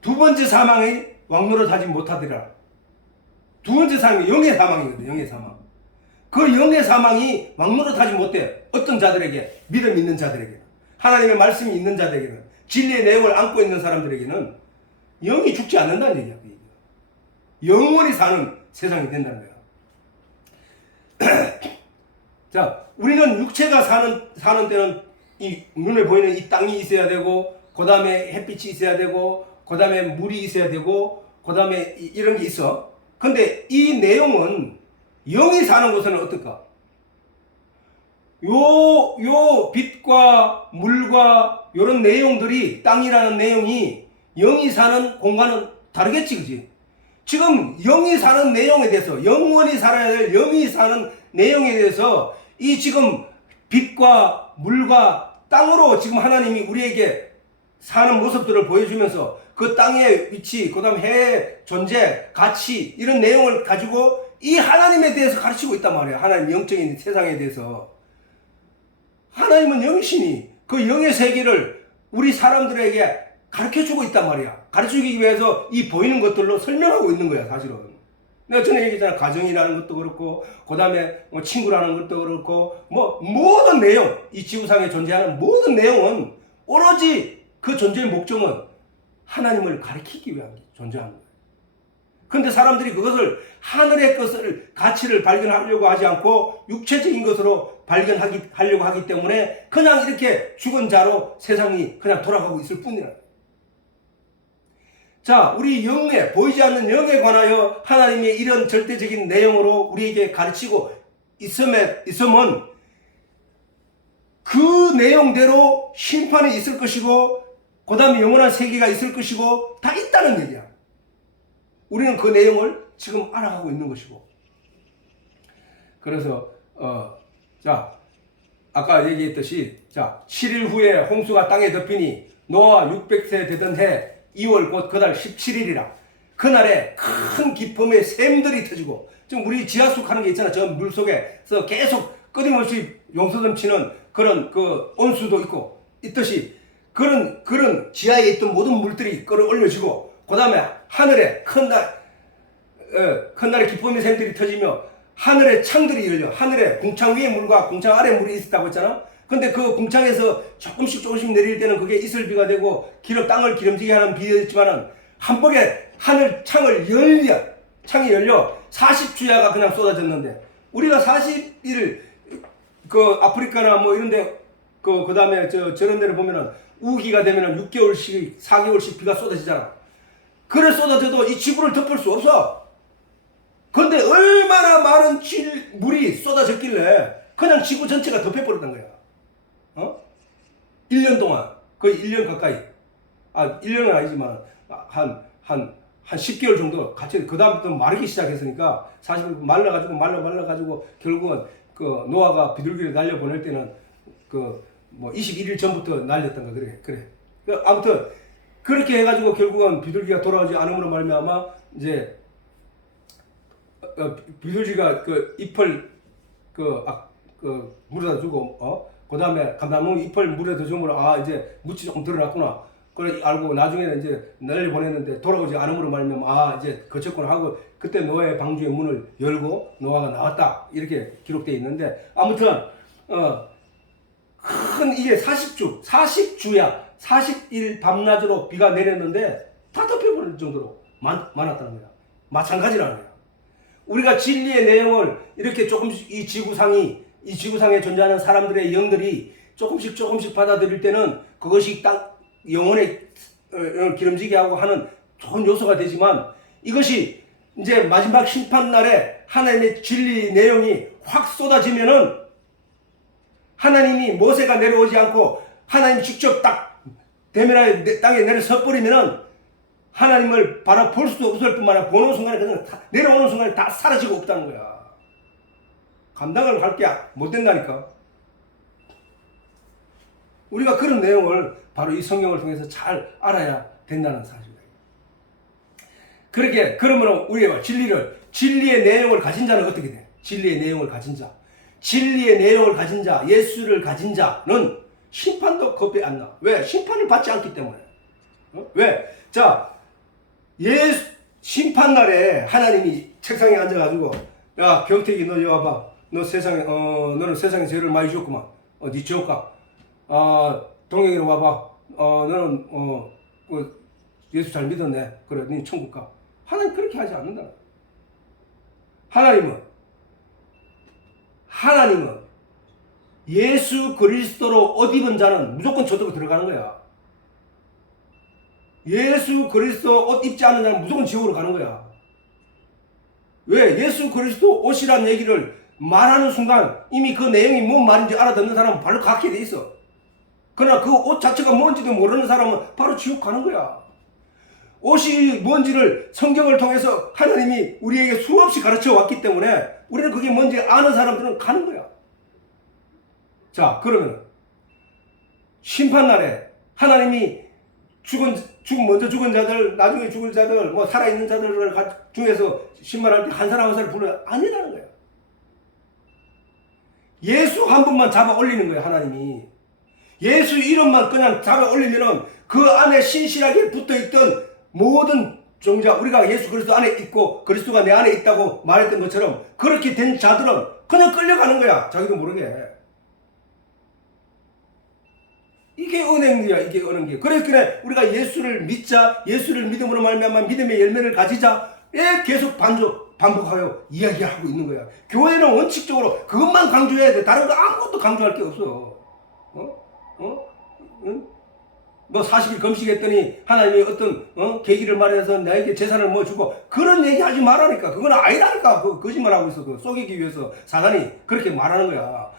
두 번째 사망이 왕노릇하지 못하더라. 두 번째 사망이 영의 사망이거든. 영의 사망. 그 영의 사망이 왕노릇하지 못해. 어떤 자들에게? 믿음 있는 자들에게는, 하나님의 말씀이 있는 자들에게는, 진리의 내용을 안고 있는 사람들에게는 영이 죽지 않는다는 얘기야. 영원히 사는 세상이 된다는 거야. 자, 우리는 육체가 사는 때는 이 눈에 보이는 이 땅이 있어야 되고, 그 다음에 햇빛이 있어야 되고, 그 다음에 물이 있어야 되고, 그 다음에 이런 게 있어. 근데 이 내용은 영이 사는 곳은 어떨까? 요 빛과 물과 요런 내용들이, 땅이라는 내용이 영이 사는 공간은 다르겠지, 그지? 지금 영이 사는 내용에 대해서, 영원히 살아야 될 영이 사는 내용에 대해서 이 지금 빛과 물과 땅으로 지금 하나님이 우리에게 사는 모습들을 보여주면서 그 땅의 위치, 그 다음 해의 존재, 가치, 이런 내용을 가지고 이 하나님에 대해서 가르치고 있단 말이에요. 하나님 영적인 세상에 대해서. 하나님은 영이시니 그 영의 세계를 우리 사람들에게 가르쳐주고 있단 말이야. 가르쳐주기 위해서 이 보이는 것들로 설명하고 있는 거야, 사실은. 내가 전에 얘기했잖아. 가정이라는 것도 그렇고, 그 다음에 친구라는 것도 그렇고, 모든 내용, 이 지구상에 존재하는 모든 내용은 오로지 그 존재의 목적은 하나님을 가르치기 위한 존재하는 거야. 그런데 사람들이 그것을 하늘의 것을, 가치를 발견하려고 하지 않고 육체적인 것으로 발견하려고 하기 때문에 그냥 이렇게 죽은 자로 세상이 그냥 돌아가고 있을 뿐이라. 자, 우리 영에, 보이지 않는 영에 관하여 하나님의 이런 절대적인 내용으로 우리에게 가르치고 있으면 그 내용대로 심판이 있을 것이고, 그 다음에 영원한 세계가 있을 것이고, 다 있다는 얘기야. 우리는 그 내용을 지금 알아가고 있는 것이고. 그래서 자, 아까 얘기했듯이, 자, 7일 후에 홍수가 땅에 덮이니 노아 600세 되던 해 2월 곧 그달 17일이라. 그날에 큰 기쁨의 샘들이 터지고, 지금 우리 지하수 하는 게 있잖아. 저 물속에서 계속 끊임없이 용서넘치는 그런 그 온수도 있듯이 그런 지하에 있던 모든 물들이 끌어올려지고, 그 다음에 하늘에 큰 날에 기쁨의 샘들이 터지며 하늘의 창들이 열려. 하늘에 궁창 위에 물과 궁창 아래 물이 있었다고 했잖아. 근데 그 궁창에서 조금씩 내릴 때는 그게 이슬비가 되고 땅을 기름지게 하는 비였지만은 한 번에 하늘 창이 열려 40주야가 그냥 쏟아졌는데, 우리가 40일 그 아프리카나 뭐 이런데 그 다음에 저런 데를 보면은 우기가 되면은 6개월씩 4개월씩 비가 쏟아지잖아. 그래 쏟아져도 이 지구를 덮을 수 없어. 근데 얼마나 많은 물이 쏟아졌길래 그냥 지구 전체가 덮여버렸단 거야. 1년 동안, 거의 1년 가까이. 1년은 아니지만, 한 10개월 정도 같이, 그 다음부터 마르기 시작했으니까, 사실 말라가지고, 결국은, 노아가 비둘기를 날려보낼 때는, 21일 전부터 날렸던 거, 그래. 아무튼, 그렇게 해가지고 결국은 비둘기가 돌아오지 않음으로 말미암아, 이제, 비둘기가 잎을, 물에다 주고, 그 다음에 감나무 잎을 물에 더 주므로 이제 묻이 조금 드러났구나. 그래 알고 나중에는 이제 날려보냈는데 돌아오지 않음으로 말미암아 이제 거쳤구나 하고 그때 노아의 방주의 문을 열고 노아가 나왔다 이렇게 기록되어 있는데 아무튼 큰 이게 40주야 40일 밤낮으로 비가 내렸는데 다 덮여버릴 정도로 많았다는 거야. 마찬가지라는 거야. 우리가 진리의 내용을 이렇게 조금씩 이 지구상에 존재하는 사람들의 영들이 조금씩 받아들일 때는 그것이 딱 영혼에 기름지게 하고 하는 좋은 요소가 되지만 이것이 이제 마지막 심판날에 하나님의 진리 내용이 확 쏟아지면은 하나님이 모세가 내려오지 않고 하나님 직접 딱 대면하에 땅에 내려 서버리면은 하나님을 바라볼 수도 없을 뿐만 아니라 보는 순간에 그냥 내려오는 순간에 다 사라지고 없다는 거야. 감당을 할 게 못 된다니까. 우리가 그런 내용을 바로 이 성경을 통해서 잘 알아야 된다는 사실이에요. 그러면 우리가 진리의 내용을 가진 자는 어떻게 돼? 진리의 내용을 가진 자. 진리의 내용을 가진 자, 예수를 가진 자는 심판도 겁이 안 나. 왜? 심판을 받지 않기 때문에. 왜? 자, 심판날에 하나님이 책상에 앉아가지고, 야, 경택이 너 여기 와봐. 너는 세상에 죄를 많이 지었구만. 네 지옥 가. 동영이로 와봐. 너는, 예수 잘 믿었네. 그래, 네 천국 가. 하나님 그렇게 하지 않는다. 하나님은 예수 그리스도로 옷 입은 자는 무조건 저쪽으로 들어가는 거야. 예수 그리스도 옷 입지 않는 자는 무조건 지옥으로 가는 거야. 왜? 예수 그리스도 옷이란 얘기를 말하는 순간 이미 그 내용이 뭔 말인지 알아듣는 사람은 바로 갖게 돼 있어. 그러나 그 옷 자체가 뭔지도 모르는 사람은 바로 지옥 가는 거야. 옷이 뭔지를 성경을 통해서 하나님이 우리에게 수없이 가르쳐 왔기 때문에 우리는 그게 뭔지 아는 사람들은 가는 거야. 자, 그러면 심판날에 하나님이 먼저 죽은 자들, 나중에 죽을 자들, 살아있는 자들 중에서 심판할 때 한 사람 한 사람 불러야 아니라는 거야. 예수 한 분만 잡아 올리는 거야, 하나님이. 예수 이름만 그냥 잡아 올리면은 그 안에 신실하게 붙어있던 모든 종자, 우리가 예수 그리스도 안에 있고 그리스도가 내 안에 있다고 말했던 것처럼 그렇게 된 자들은 그냥 끌려가는 거야. 자기도 모르게. 이게 은행이야, 이게 은행이야. 그래 우리가 예수를 믿자, 예수를 믿음으로 말미암아 믿음의 열매를 가지자에 계속 반복하여 이야기하고 있는 거야. 교회는 원칙적으로 그것만 강조해야 돼. 다른 거 아무것도 강조할 게 없어. 응? 40일 금식했더니 하나님이 어떤 계기를 마련해서 나에게 재산을 주고 그런 얘기 하지 말라니까. 그건 아니라니까. 거짓말하고 있어. 속이기 위해서 사단이 그렇게 말하는 거야.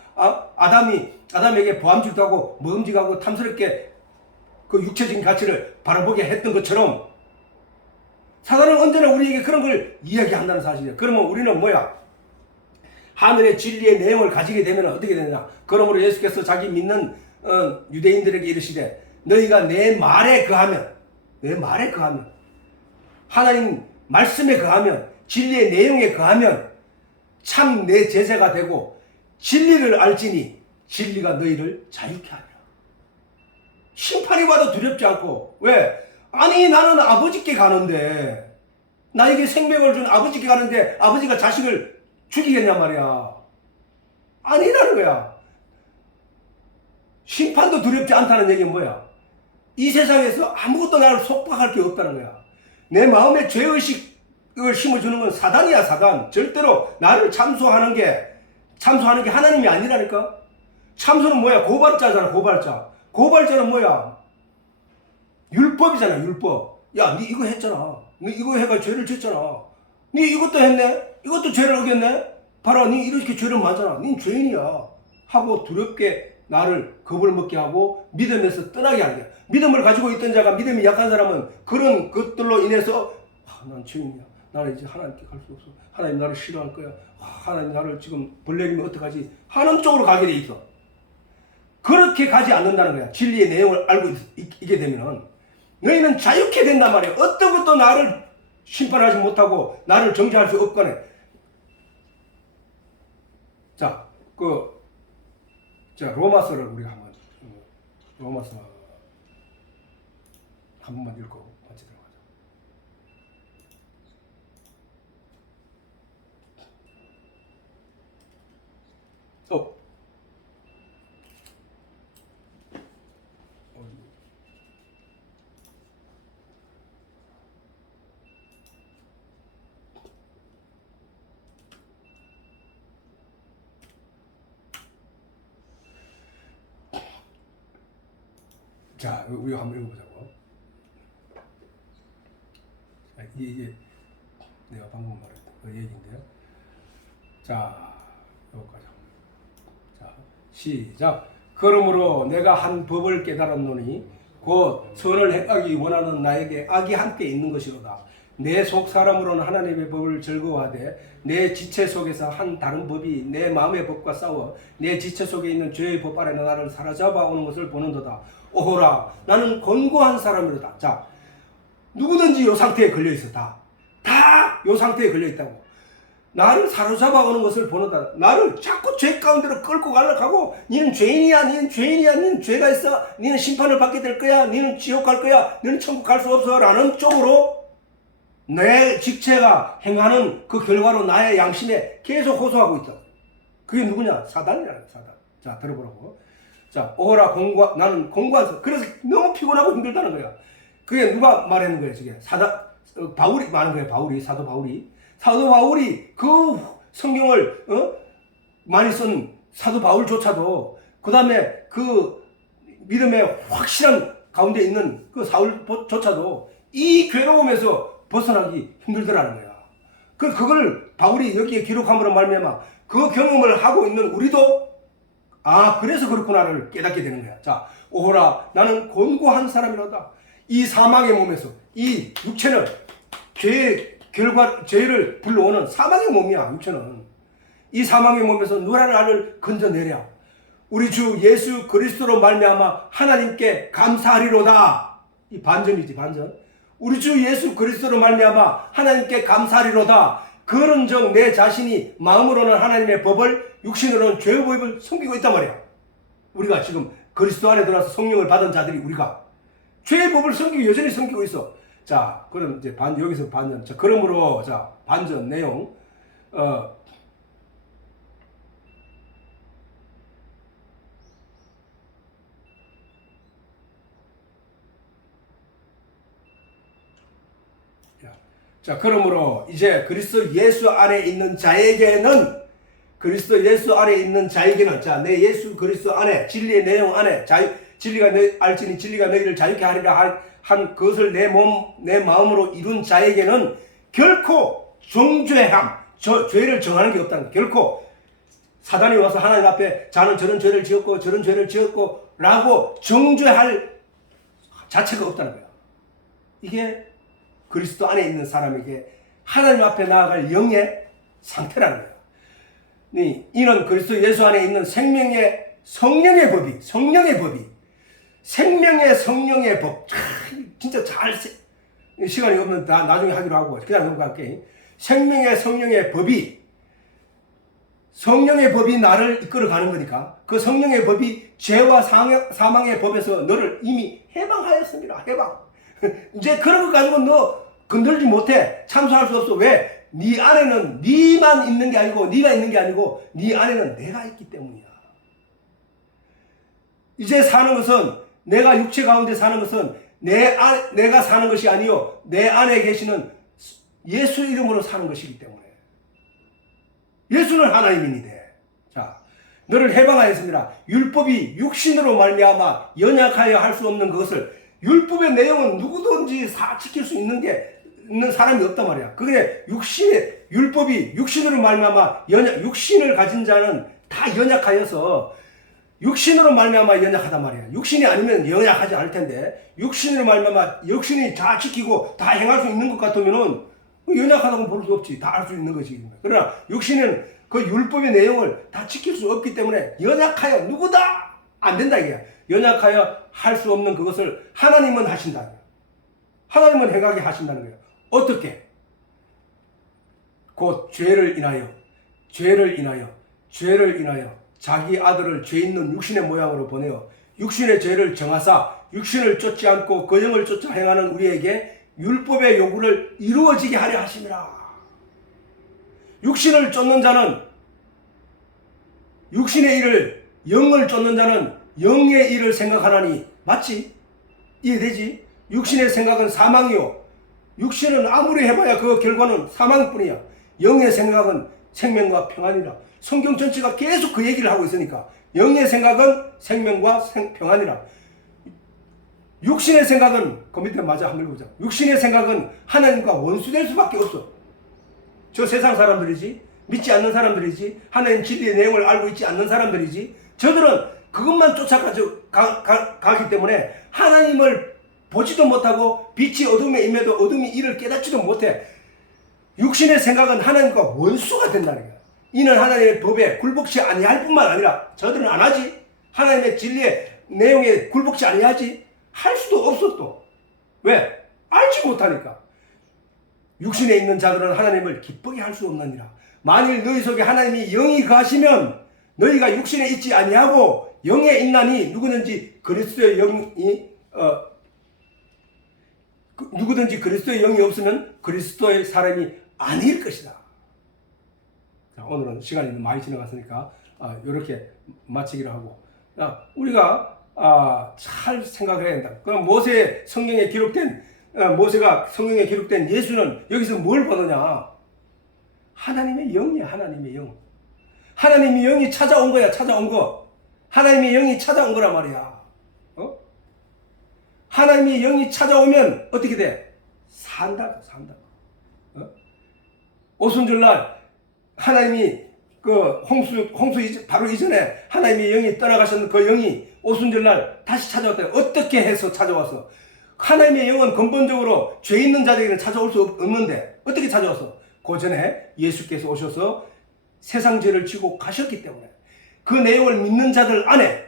아담에게 보암질도 하고 먹음직하고 탐스럽게 그 육체적인 가치를 바라보게 했던 것처럼 사단은 언제나 우리에게 그런 걸 이야기한다는 사실이야. 그러면 우리는 뭐야? 하늘의 진리의 내용을 가지게 되면 어떻게 되느냐? 그러므로 예수께서 자기 믿는 유대인들에게 이르시되 너희가 내 말에 거하면 하나님 말씀에 거하면 진리의 내용에 거하면 참 내 제자가 되고 진리를 알지니 진리가 너희를 자유케 하리라. 심판이 와도 두렵지 않고. 왜? 아니 나는 아버지께 가는데 나에게 생명을 준 아버지께 가는데 아버지가 자식을 죽이겠냐 말이야. 아니라는 거야. 심판도 두렵지 않다는 얘기는 뭐야? 이 세상에서 아무것도 나를 속박할 게 없다는 거야. 내 마음에 죄의식을 심어주는 건 사단이야, 사단. 절대로 나를 참소하는 게 하나님이 아니라니까? 참소는 뭐야? 고발자잖아, 고발자. 고발자는 뭐야? 율법이잖아, 율법. 야, 니 이거 했잖아. 니 이거 해가 죄를 짓잖아. 니 이것도 했네? 이것도 죄를 어겼네? 봐라, 니 이렇게 죄를 많잖아. 니 죄인이야. 하고 두렵게 나를 겁을 먹게 하고 믿음에서 떠나게 하는 거야. 믿음을 가지고 있던 자가 믿음이 약한 사람은 그런 것들로 인해서 난 죄인이야. 나는 이제 하나님께 갈 수 없어. 하나님 나를 싫어할 거야. 하나님 나를 지금 벌레기면 어떡하지? 하는 쪽으로 가게 돼 있어. 그렇게 가지 않는다는 거야. 진리의 내용을 알고 있게 되면 너희는 자유케 된단 말이야. 어떤 것도 나를 심판하지 못하고 나를 정죄할 수 없거네. 자, 로마서를 우리가 한번 로마서 한 번만 읽고 같이 들어가자. 자, 우리가 한번 읽어보자고. 이게 내가 방금 말했던 그 얘기인데요. 자, 여기까지. 자, 시작. 그러므로 내가 한 법을 깨달았노니 곧 선을 행하기 원하는 나에게 악이 함께 있는 것이로다. 내 속 사람으로는 하나님의 법을 즐거워하되 내 지체 속에서 한 다른 법이 내 마음의 법과 싸워 내 지체 속에 있는 죄의 법 아래 나를 사로잡아 오는 것을 보는도다. 오호라, 나는 곤고한 사람이로다. 자, 누구든지 이 상태에 걸려 있어. 다 이 상태에 걸려 있다고. 나를 사로잡아 오는 것을 보는다. 나를 자꾸 죄 가운데로 끌고 가려고. 니는 죄인이야, 니는 죄인이야, 니는 죄가 있어, 니는 심판을 받게 될 거야, 니는 지옥 갈 거야, 너는 천국 갈 수 없어 라는 쪽으로 내 직체가 행하는 그 결과로 나의 양심에 계속 호소하고 있다. 그게 누구냐? 사단이라는 거야, 사단. 자, 들어보라고. 자, 오라 나는 공고한, 그래서 너무 피곤하고 힘들다는 거야. 그게 누가 말하는 거예요, 저게? 바울이 말하는 거예요, 사도 바울이 그 성경을 많이 쓴 사도 바울조차도 그 다음에 그 믿음의 확실한 가운데 있는 그 사울조차도 이 괴로움에서 벗어나기 힘들더라는 거야. 그걸 바울이 여기에 기록함으로 말미암아 그 경험을 하고 있는 우리도 그래서 그렇구나를 깨닫게 되는 거야. 자, 오호라, 나는 곤고한 사람이로다. 이 사망의 몸에서 이 육체는 죄를 불러오는 사망의 몸이야. 육체는 이 사망의 몸에서 누가 나를 건져내랴. 우리 주 예수 그리스도로 말미암아 하나님께 감사하리로다. 이 반전이지, 반전. 우리 주 예수 그리스도로 말미암아 하나님께 감사하리로다. 그런즉 내 자신이 마음으로는 하나님의 법을, 육신으로는 죄의 법을 섬기고 있단 말이야. 우리가 지금 그리스도 안에 들어와서 성령을 받은 자들이 우리가 죄의 법을 섬기고 여전히 섬기고 있어. 자, 그럼 이제 여기서 반전. 자, 그러므로 자, 반전 내용. 자, 그러므로 이제 그리스도 예수 안에 있는 자에게는 자, 내 예수 그리스도 안에 진리의 내용 안에 진리가 알지니 진리가 너희를 자유케 하리라 한 그것을 내 마음으로 이룬 자에게는 결코 정죄함, 죄를 정하는 게 없다는 거예요. 결코 사단이 와서 하나님 앞에 자는 저런 죄를 지었고 라고 정죄할 자체가 없다는 거예요. 이게 그리스도 안에 있는 사람에게 하나님 앞에 나아갈 영의 상태라는 거예요. 이는 그리스도 예수 안에 있는 생명의 성령의 법이 생명의 성령의 법. 진짜 시간이 없는 나중에 하기로 하고 그냥 넘어갈게. 생명의 성령의 법이 나를 이끌어가는 거니까 그 성령의 법이 죄와 사망의 법에서 너를 이미 해방하였습니다. 해방. 이제 그런 것 가지고 너 건들지 못해. 참소할 수 없어. 왜? 네 안에는 네만 있는 게 아니고 네가 있는 게 아니고 네 안에는 내가 있기 때문이야. 이제 사는 것은 내가 육체 가운데 사는 것은 내가 사는 것이 아니요 내 안에 계시는 예수 이름으로 사는 것이기 때문에 예수는 하나님이니데. 자, 너를 해방하였습니다. 율법이 육신으로 말미암아 연약하여 할 수 없는 그것을, 율법의 내용은 누구든지 지킬 수 있는 사람이 없단 말이야. 그게 육신의 율법이 육신으로 말미암아 육신을 가진 자는 다 연약하여서 육신으로 말미암아 연약하단 말이야. 육신이 아니면 연약하지 않을 텐데 육신으로 말미암아 육신이 다 지키고 다 행할 수 있는 것 같으면은 연약하다고 볼 수 없지. 다 할 수 있는 것이. 그러나 육신은 그 율법의 내용을 다 지킬 수 없기 때문에 연약하여 누구다 안 된다 이게. 연약하여 할 수 없는 그것을 하나님은 하신다. 하나님은 행하게 하신다는 거예요. 어떻게? 곧 죄를 인하여 자기 아들을 죄 있는 육신의 모양으로 보내어 육신의 죄를 정하사 육신을 쫓지 않고 그 영을 쫓아 행하는 우리에게 율법의 요구를 이루어지게 하려 하심이라. 육신을 쫓는 자는 육신의 일을, 영을 쫓는 자는 영의 일을 생각하나니. 맞지? 이해되지? 육신의 생각은 사망이요 육신은 아무리 해봐야 그 결과는 사망뿐이야. 영의 생각은 생명과 평안이라. 성경 전체가 계속 그 얘기를 하고 있으니까 영의 생각은 생명과 평안이라. 육신의 생각은 그 밑에 맞아 한번 보자. 육신의 생각은 하나님과 원수될 수밖에 없어. 저 세상 사람들이지, 믿지 않는 사람들이지, 하나님 진리의 내용을 알고 있지 않는 사람들이지. 저들은 그것만 쫓아가기 때문에 하나님을 보지도 못하고 빛이 어둠에 임해도 어둠이 이를 깨닫지도 못해. 육신의 생각은 하나님과 원수가 된다는 거야. 이는 하나님의 법에 굴복치 아니할 뿐만 아니라 저들은 안 하지. 하나님의 진리의 내용에 굴복치 아니하지. 할 수도 없어 또. 왜? 알지 못하니까. 육신에 있는 자들은 하나님을 기쁘게 할 수 없느니라. 만일 너희 속에 하나님이 영이 거하시면 너희가 육신에 있지 아니하고 영에 있나니 누구든지 그리스도의 영이 없으면 그리스도의 사람이 아닐 것이다. 자, 오늘은 시간이 많이 지나갔으니까 이렇게 마치기로 하고, 우리가 잘 생각해야 된다. 그럼 모세가 성경에 기록된 예수는 여기서 뭘 보느냐? 하나님의 영이야. 하나님의 영. 하나님의 영이 찾아온 거야. 찾아온 거. 하나님의 영이 찾아온 거란 말이야. 하나님의 영이 찾아오면 어떻게 돼? 산다. 오순절날 하나님이 그 홍수 바로 이전에 하나님의 영이 떠나가셨는 그 영이 오순절날 다시 찾아왔다. 어떻게 해서 찾아왔어? 하나님의 영은 근본적으로 죄 있는 자들에게는 찾아올 수 없는데 어떻게 찾아왔어? 그 전에 예수께서 오셔서 세상 죄를 지고 가셨기 때문에 그 내용을 믿는 자들 안에,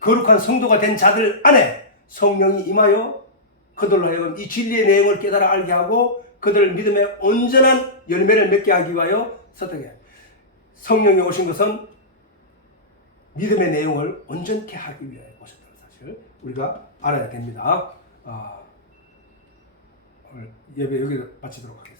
거룩한 성도가 된 자들 안에 성령이 임하여 그들로 하여금 이 진리의 내용을 깨달아 알게 하고 그들을 믿음의 온전한 열매를 맺게 하기 위하여 어떻게 성령이 오신 것은 믿음의 내용을 온전케 하기 위하여 오셨다는 사실을 우리가 알아야 됩니다. 오늘 예배 여기서 마치도록 하겠습니다.